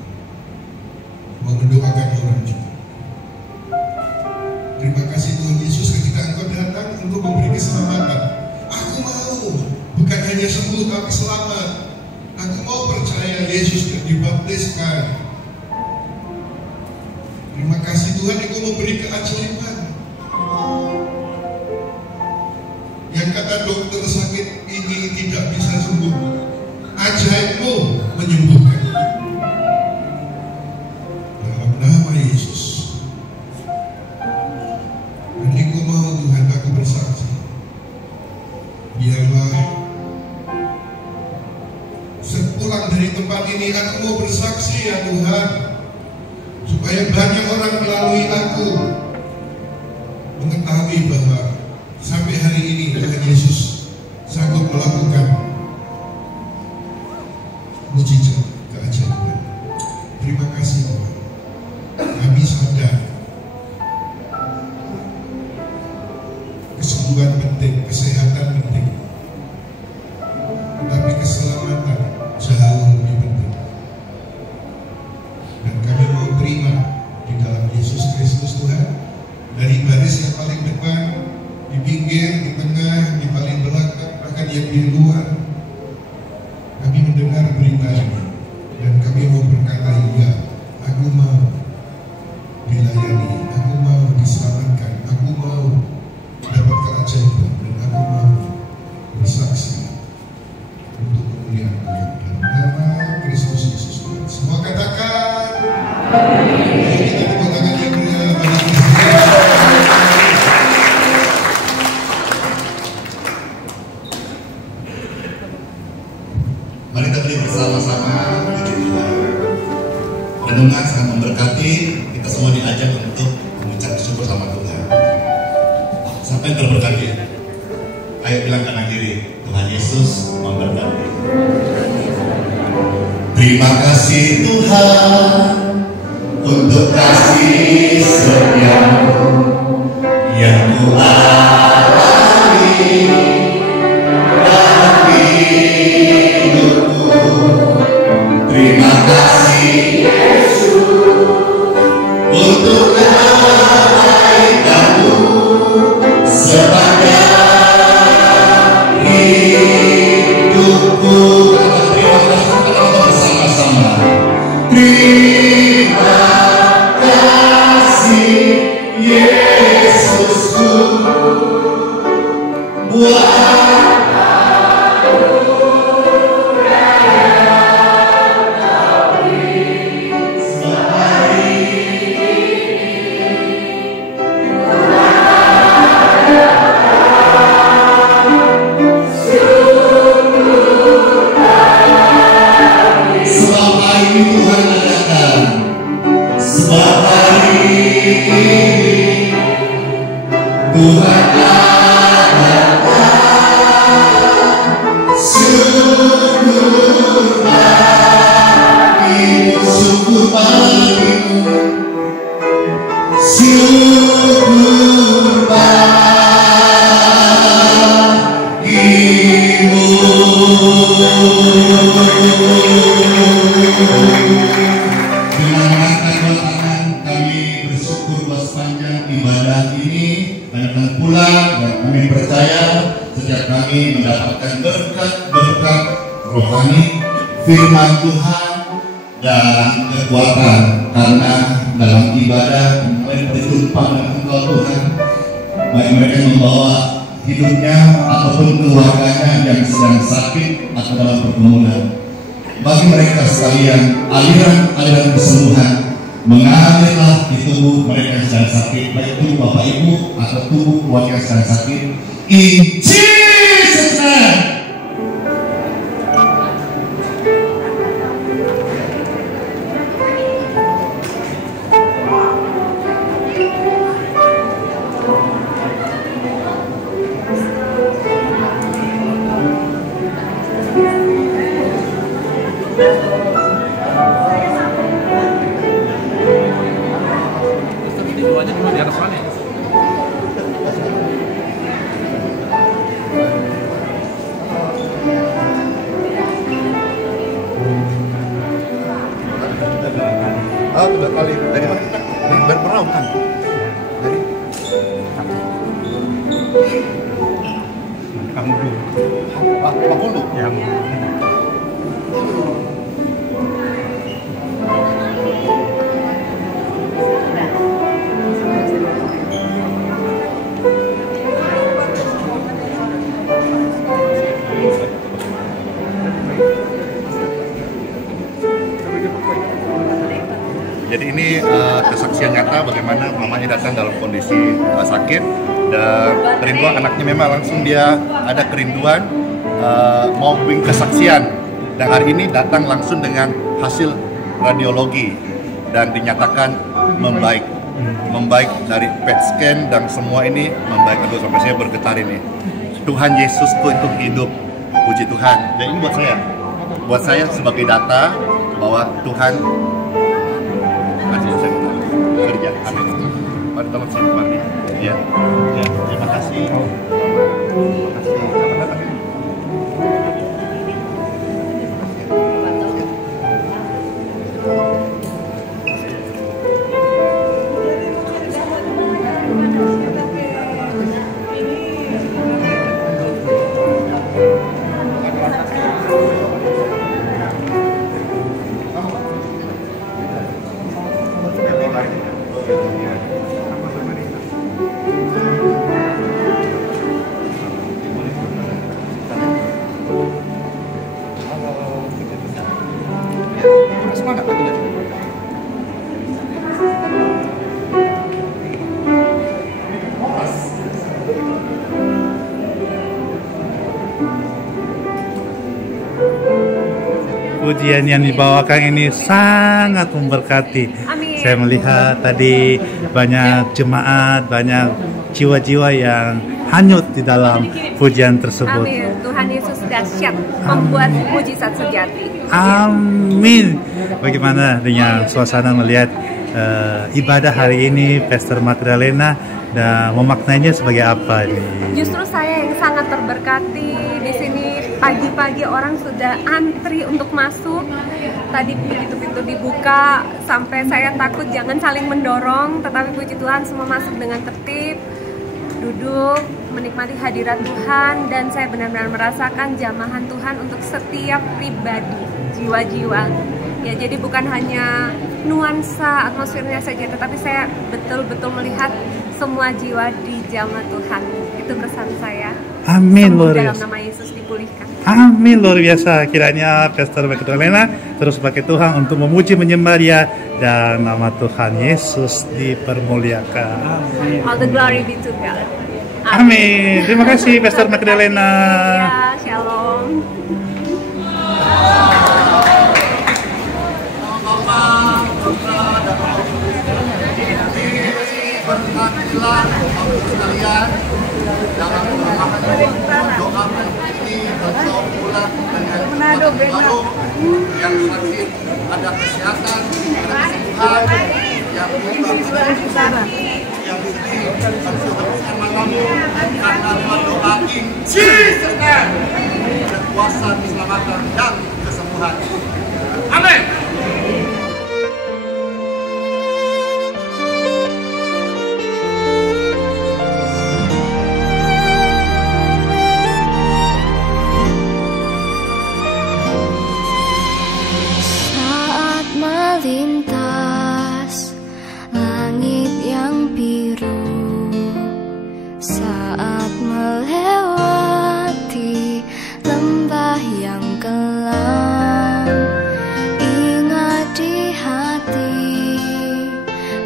mau mendoakan orang juga. Terima kasih Tuhan Yesus ketika Engkau datang untuk memberi keselamatan. Aku mau bukan hanya sembuh tapi selamat. Aku mau percaya Yesus dan dibaptiskan. Terima kasih Tuhan Engkau memberi keajaiban. Yang kata dokter sakit ini tidak bisa sembuh, ajaib-Mu menyembuhkan. Dalam nama Yesus. Dan Engkau mau Tuhan aku bersaksi. Biarlah sepulang dari tempat ini aku mau bersaksi ya Tuhan, supaya banyak orang melalui aku mengetahui bahwa sampai hari ini Tuhan Yesus sanggup melakukan mujizat keajaiban. Terima kasih Tuhan. Kami sadar kesembuhan penting, kesehatan penting, tetapi keselamatan jauh lebih penting. Dan kami mau terima di dalam Yesus Kristus Tuhan, dari baris yang paling depan, di pinggir, di tengah, di paling belakang, bahkan yang di luar. Kami mendengar berita ini dan kami mau berkata, iya, aku mau dilayani, aku mau diselamatkan, aku mau dapat keajaiban, dan aku mau bersaksi untuk kemuliaan Tuhan. Dalam nama Kristus Yesus Tuhan. Semua katakan, ayo kita tepuk tangan yang meriah bagi Kristus. Mari kita beri bersama-sama puji Tuhan. Renungan sangat memberkati. Kita semua diajak untuk mengucap syukur sama Tuhan. Sampai terberkati. Ayo bilang kanan kiri, Tuhan Yesus memberkati. Terima kasih Tuhan untuk kasih setia-Mu yang Ku alami dalam hidupku. Terima kasih Yesus untuk kebaikan-Mu sepanjang hidupku. Terima kasih bersama-sama. Terima kasih Yesusku buat firman Tuhan dalam kekuatan, karena dalam ibadah mereka berjumpa dengan Engkau Tuhan, baik mereka membawa hidupnya ataupun keluarganya yang sedang sakit atau dalam pergumulan. Bagi mereka sekalian, aliran-aliran kesembuhan mengalirlah di tubuh mereka yang sedang sakit, baik tubuh Bapak Ibu atau tubuh keluarga yang sedang sakit. In Jesus' name. Di atas sana ya? Oh, 3 kali. Dari mana kita? Dari berpernah bukan? Dari Kamu dulu. Pakulu. Yang Jadi ini kesaksian nyata bagaimana mamanya datang dalam kondisi sakit dan kerinduan anaknya, memang langsung dia ada kerinduan mau bikin kesaksian, dan hari ini datang langsung dengan hasil radiologi dan dinyatakan membaik dari PET scan dan semua ini membaik. Aduh, sampai saya bergetar ini. Tuhan Yesus itu hidup, puji Tuhan. Dan ini buat saya sebagai data bahwa Tuhan kerja. Amin. Mari tolong simpan ya. Ya, terima kasih. Terima kasih. Selamat datang. Semangat lagi. Pujian yang dibawakan ini sangat memberkati. Amin. Saya melihat tadi banyak jemaat, banyak jiwa-jiwa yang hanyut di dalam pujian tersebut. Amin. Tuhan Yesus dahsyat, membuat mujizat sejati. Amin. Bagaimana dengan suasana melihat ibadah hari ini, Pastor Magdalena, dan memaknainya sebagai apa ini? Justru saya yang sangat terberkati di sini. Pagi-pagi orang sudah antri untuk masuk. Tadi begitu pintu dibuka, sampai saya takut jangan saling mendorong. Tetapi puji Tuhan semua masuk dengan tertib, duduk, menikmati hadirat Tuhan. Dan saya benar-benar merasakan jamahan Tuhan untuk setiap pribadi, jiwa-jiwa. Ya, jadi bukan hanya nuansa atmosfernya saja, tetapi saya betul-betul melihat semua jiwa di jamaah Tuhan. Itu kesan saya. Amin, Sembuh luar dalam biasa. nama Yesus dipulihkan. Amin, luar biasa. Kiranya Pastor Magdalena terus pakai Tuhan untuk memuji, menyembah Dia, dan nama Tuhan Yesus dipermuliakan. All the glory be to God. Amin. Terima kasih Pastor Magdalena. Ya, shalom. Berkatilah sekalian dalam doakan ini berjauh bulan dengan baru yang sakit ada kesehatan, ada kesembuhan, yang yang sedih bersama kamu karena doa Injil serta kuasa keselamatan dan kesembuhan. Amin. Melintas langit yang biru, saat melewati lembah yang kelam, ingat di hati,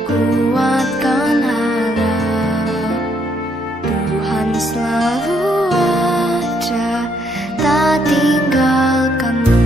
kuatkan harap, Tuhan selalu ada, tak tinggalkanmu.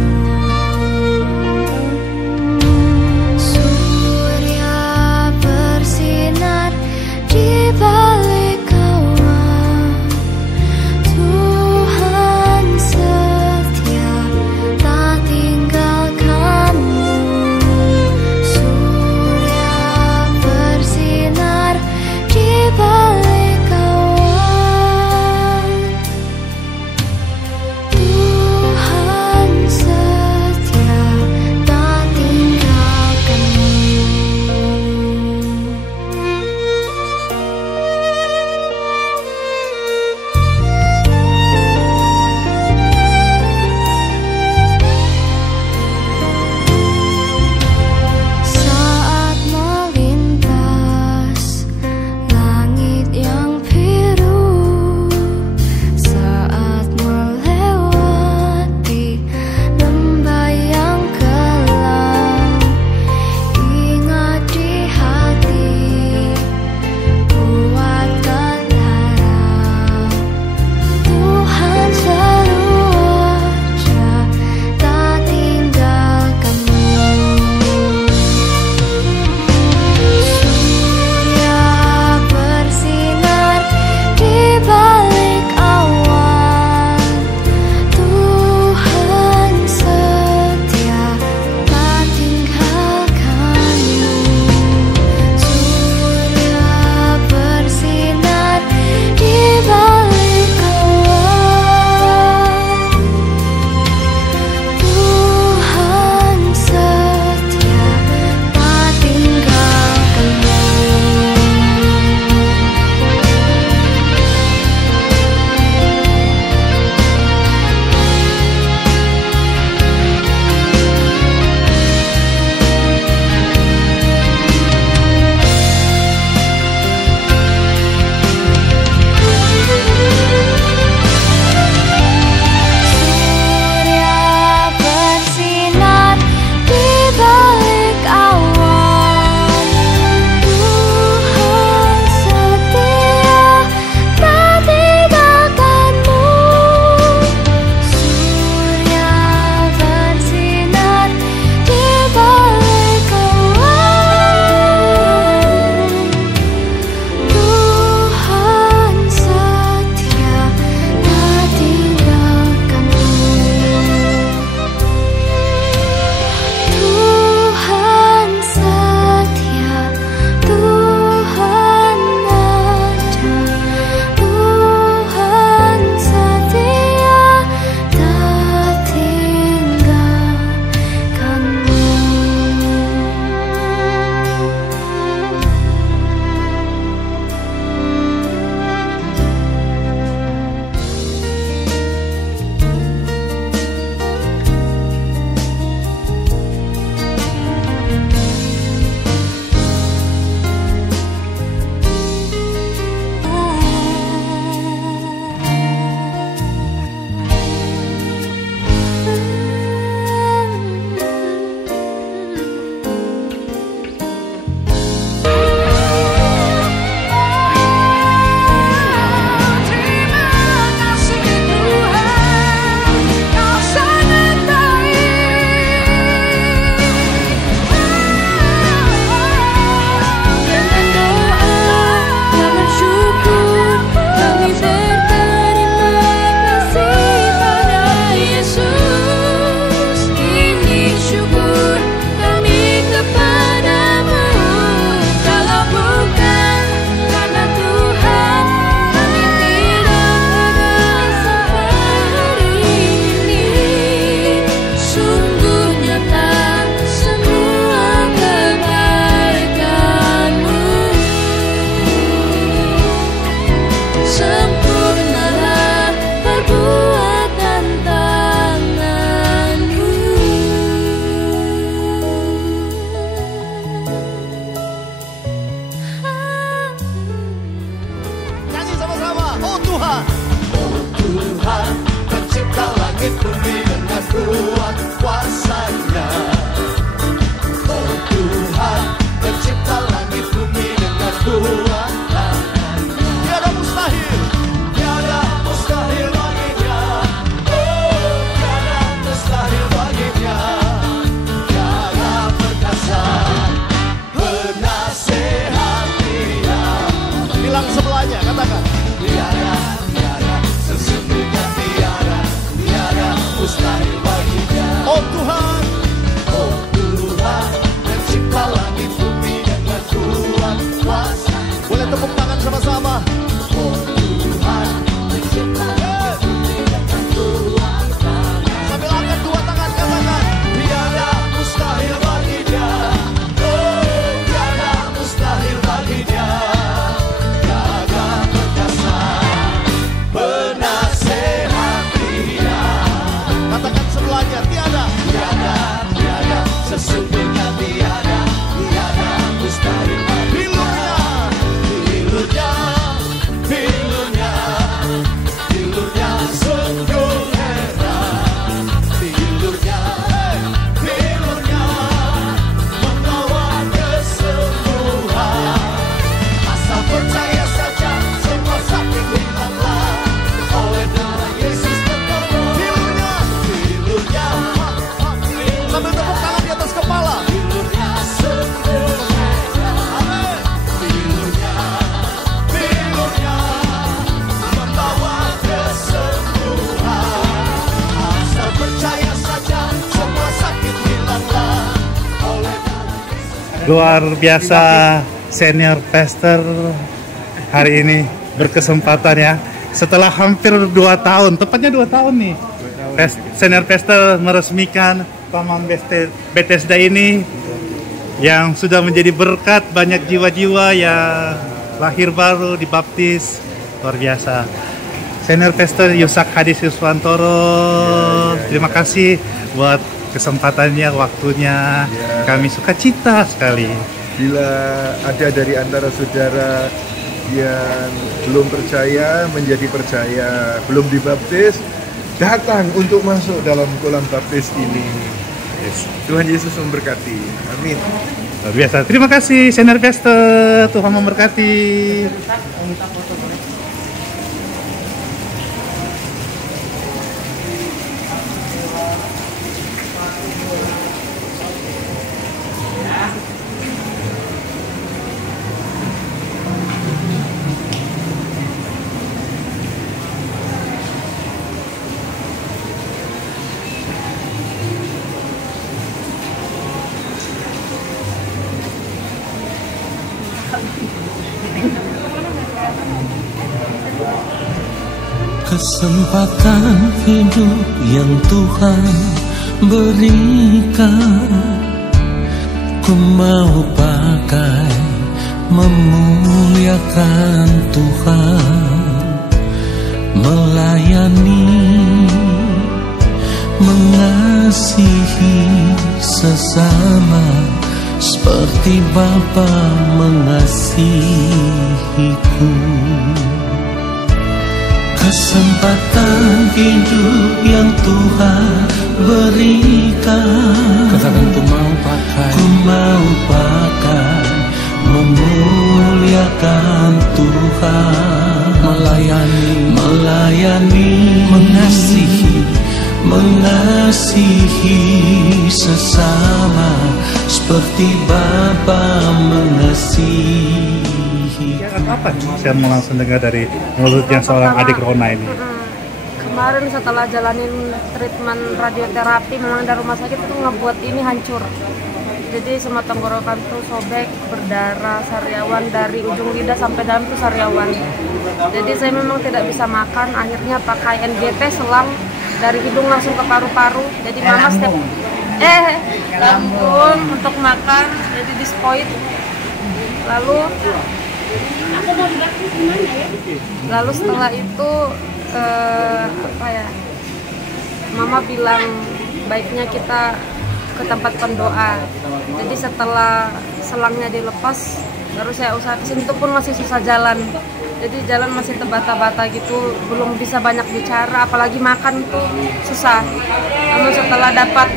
Luar biasa senior pastor hari ini berkesempatan ya. Setelah hampir 2 tahun, tepatnya 2 tahun nih, senior pastor meresmikan Taman Bethesda ini yang sudah menjadi berkat banyak jiwa-jiwa yang lahir baru, dibaptis. Luar biasa. Senior pastor Yusak Hadis Yuswantoro, terima kasih buat kesempatannya, waktunya. Kami sukacita sekali. Bila ada dari antara saudara yang belum percaya menjadi percaya, belum dibaptis, datang untuk masuk dalam kolam baptis ini. Tuhan Yesus memberkati. Amin. Luar biasa. Terima kasih senior pastor. Tuhan memberkati. Kesempatan hidup yang Tuhan berikan, ku mau pakai memuliakan Tuhan, melayani, mengasihi sesama seperti Bapa mengasihiku. Kesempatan hidup yang Tuhan berikan, katakan ku mau pakai memuliakan Tuhan, melayani, mengasihi sesama seperti Bapa mengasihi. Apa? Saya mau langsung dengar dari mulutnya seorang adik Rona ini. Kemarin setelah jalanin treatment radioterapi, memang dari rumah sakit itu ngebuat ini hancur. Jadi semua tenggorokan tuh sobek, berdarah, sariawan dari ujung lidah sampai dalam tuh sariawan. Jadi saya memang tidak bisa makan, akhirnya pakai NGP selang dari hidung langsung ke paru-paru. Jadi mama setiap lambung untuk makan, jadi dispoid. Lalu setelah itu mama bilang baiknya kita ke tempat pendoa. Jadi setelah selangnya dilepas, baru saya usaha kesini, itu pun masih susah jalan. Jadi jalan masih terbata-bata gitu, belum bisa banyak bicara, apalagi makan tuh susah. Namun setelah dapat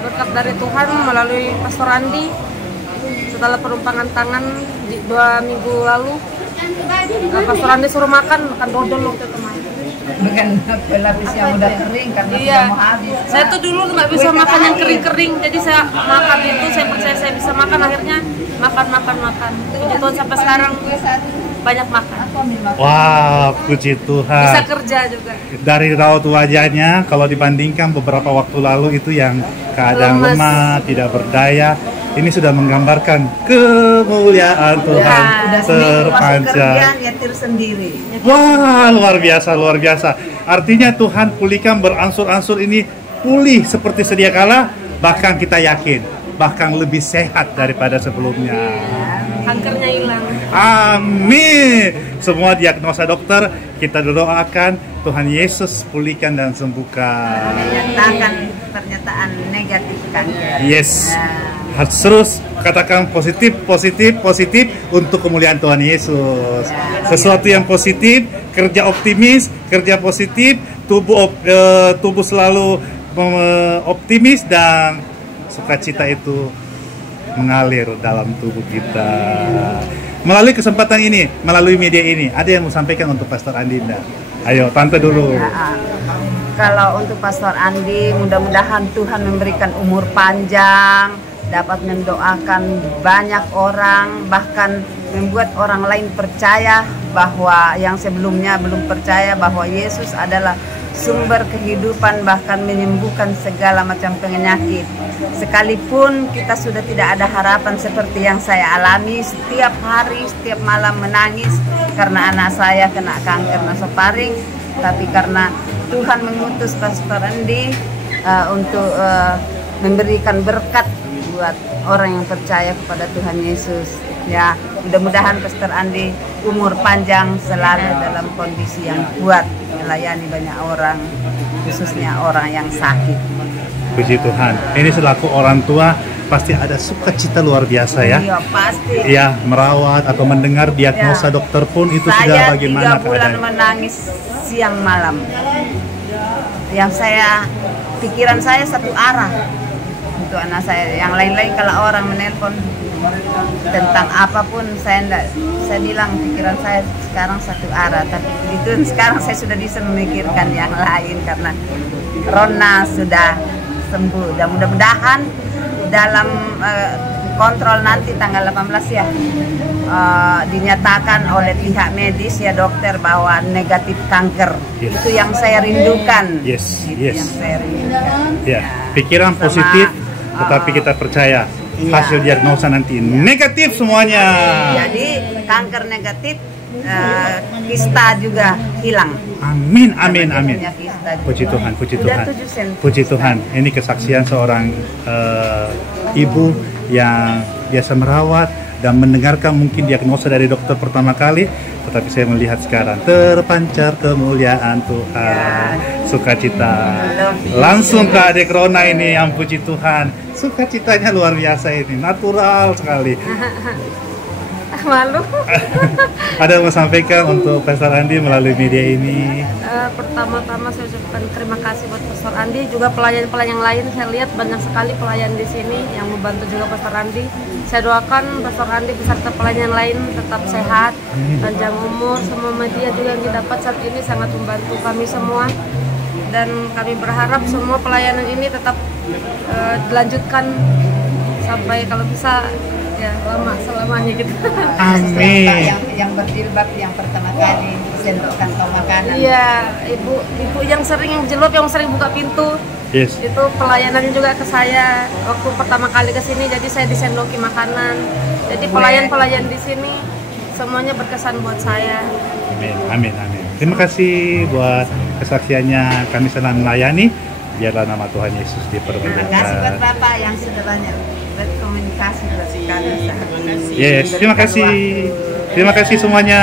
berkat dari Tuhan melalui Pastor Andi, setelah perumpangan tangan 2 minggu lalu, Pastor Andi suruh makan dodol waktu itu. Bukan pelapis yang udah kering karena sudah mau habis. Saya tuh dulu nggak bisa makan yang kering-kering, jadi saya makan itu, saya percaya saya bisa makan, akhirnya makan. Puji Tuhan sampai sekarang banyak makan. Wah, puji Tuhan. Bisa kerja juga. Dari raut wajahnya, kalau dibandingkan beberapa waktu lalu itu yang keadaan lemah, tidak berdaya, ini sudah menggambarkan kemuliaan Tuhan terpanjang. Nyetir sendiri. Wah, luar biasa. Artinya Tuhan pulihkan beransur-ansur ini pulih seperti sedia kala, bahkan kita yakin, bahkan lebih sehat daripada sebelumnya. Kankernya hilang. Amin. Semua diagnosa dokter kita doakan Tuhan Yesus pulihkan dan sembuhkan. Menyatakan pernyataan negatif kanker. Yes. Harus terus katakan positif untuk kemuliaan Tuhan Yesus. Sesuatu yang positif, kerja optimis, kerja positif, tubuh selalu optimis dan sukacita itu mengalir dalam tubuh kita. Melalui kesempatan ini, melalui media ini, ada yang mau sampaikan untuk Pastor Andi? Ayo, Tante dulu. Kalau untuk Pastor Andi, mudah-mudahan Tuhan memberikan umur panjang, dapat mendoakan banyak orang, bahkan membuat orang lain percaya bahwa yang sebelumnya belum percaya bahwa Yesus adalah sumber kehidupan, bahkan menyembuhkan segala macam penyakit. Sekalipun kita sudah tidak ada harapan seperti yang saya alami, setiap hari, setiap malam menangis karena anak saya kena kanker nasofaring, tapi karena Tuhan mengutus Pastor Andi untuk memberikan berkat buat orang yang percaya kepada Tuhan Yesus. Ya, mudah-mudahan Pastor Andi umur panjang, selalu dalam kondisi yang kuat, melayani banyak orang, khususnya orang yang sakit. Puji Tuhan. Ini selaku orang tua pasti ada sukacita luar biasa ya. Iya, pasti. Ya, merawat atau mendengar diagnosa dokter pun itu sudah bagaimana keadaan. Saya 3 bulan menangis siang malam. Yang pikiran saya satu arah untuk anak saya. Yang lain-lain kalau orang menelpon tentang apapun, saya bilang pikiran saya sekarang satu arah. Tapi begitu sekarang saya sudah bisa memikirkan yang lain karena Rona sudah sembuh. Dan mudah-mudahan dalam kontrol nanti tanggal 18 ya dinyatakan oleh pihak medis ya dokter bahwa negatif kanker. Itu yang saya rindukan. Yang saya rindukan. Ya, pikiran positif, tetapi kita percaya hasil diagnosa nanti negatif semuanya. Jadi kanker negatif, kista juga hilang. Amin, amin, amin. Puji Tuhan, puji Tuhan. Puji Tuhan. Ini kesaksian seorang ibu yang biasa merawat dan mendengarkan mungkin diagnosa dari dokter pertama kali, tetapi saya melihat sekarang terpancar kemuliaan Tuhan, sukacita. Langsung ke adik Rona ini yang puji Tuhan, sukacitanya luar biasa ini, natural sekali. Malu. Ada yang mau sampaikan untuk Pastor Andi melalui media ini? Pertama-tama saya ucapkan terima kasih buat Pastor Andi, juga pelayan-pelayan yang lain. Saya lihat banyak sekali pelayan di sini yang membantu juga Pastor Andi. Saya doakan Pastor Andi beserta pelayan yang lain tetap sehat, panjang umur. Semua media juga yang didapat saat ini sangat membantu kami semua. Dan kami berharap semua pelayanan ini tetap dilanjutkan sampai kalau bisa ya lama selamanya gitu. Amin. Yang berjilbab yang pertama kali sendok kantong makanan. Iya, ibu yang sering jilbab, yang sering buka pintu. Yes. Itu pelayanannya juga ke saya waktu pertama kali ke sini, jadi saya disendoki makanan. Jadi pelayan-pelayan di sini semuanya berkesan buat saya. Amin, amin, amin. Terima kasih buat kesaksiannya, kami senang melayani. Biarlah nama Tuhan Yesus dipermuliakan. Terima kasih buat Bapak yang sudah banyak berkomunikasi berkali kali. Yes, terima kasih. Terima kasih semuanya.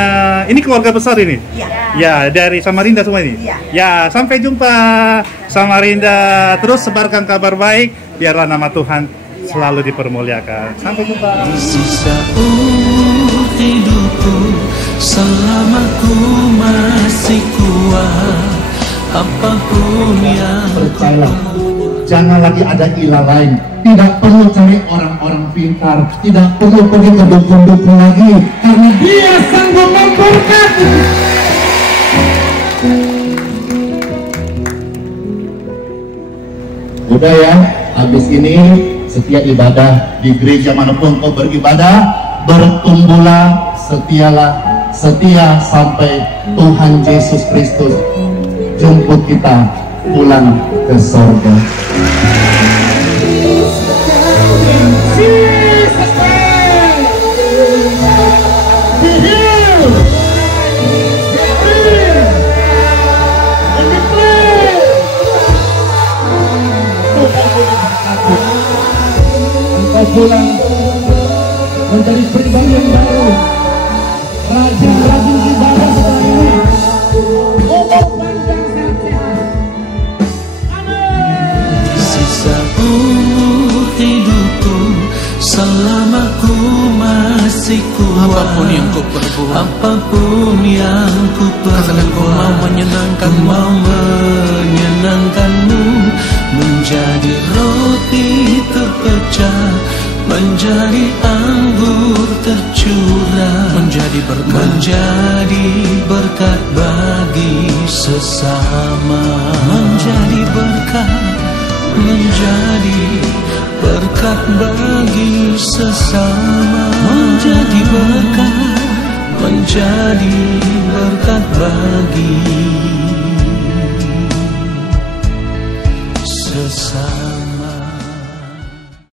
Ini keluarga besar ini? Iya. Ya, dari Samarinda semua ini? Iya. Ya, sampai jumpa Samarinda. Terus sebarkan kabar baik, biarlah nama Tuhan selalu dipermuliakan. Sampai jumpa. Sisa umur hidupku selama ku masih kuat, apapun yang percayalah, jangan lagi ada ilah lain. Tidak perlu cari orang-orang pintar, tidak perlu pergi ke dukun-dukun lagi, karena Dia sanggup memberkati. Udah ya, habis ini setiap ibadah di gereja manapun kau beribadah, bertumbuhlah, setia sampai Tuhan Yesus Kristus jemput kita pulang ke sorga. Engkau pulang menjadi pribadi yang baru, rajin-rajin ibadah setelah ini. Umur panjang sehat-sehat. sisa umur hidupku selama ku masih kuat, apapun yang ku perbuat, apapun yang ku perbuat, ku mau menyenangkanmu, menjadi roti terpecah, menjadi anggur tercurah, menjadi berkat bagi sesama, menjadi berkat bagi sesama, menjadi berkat bagi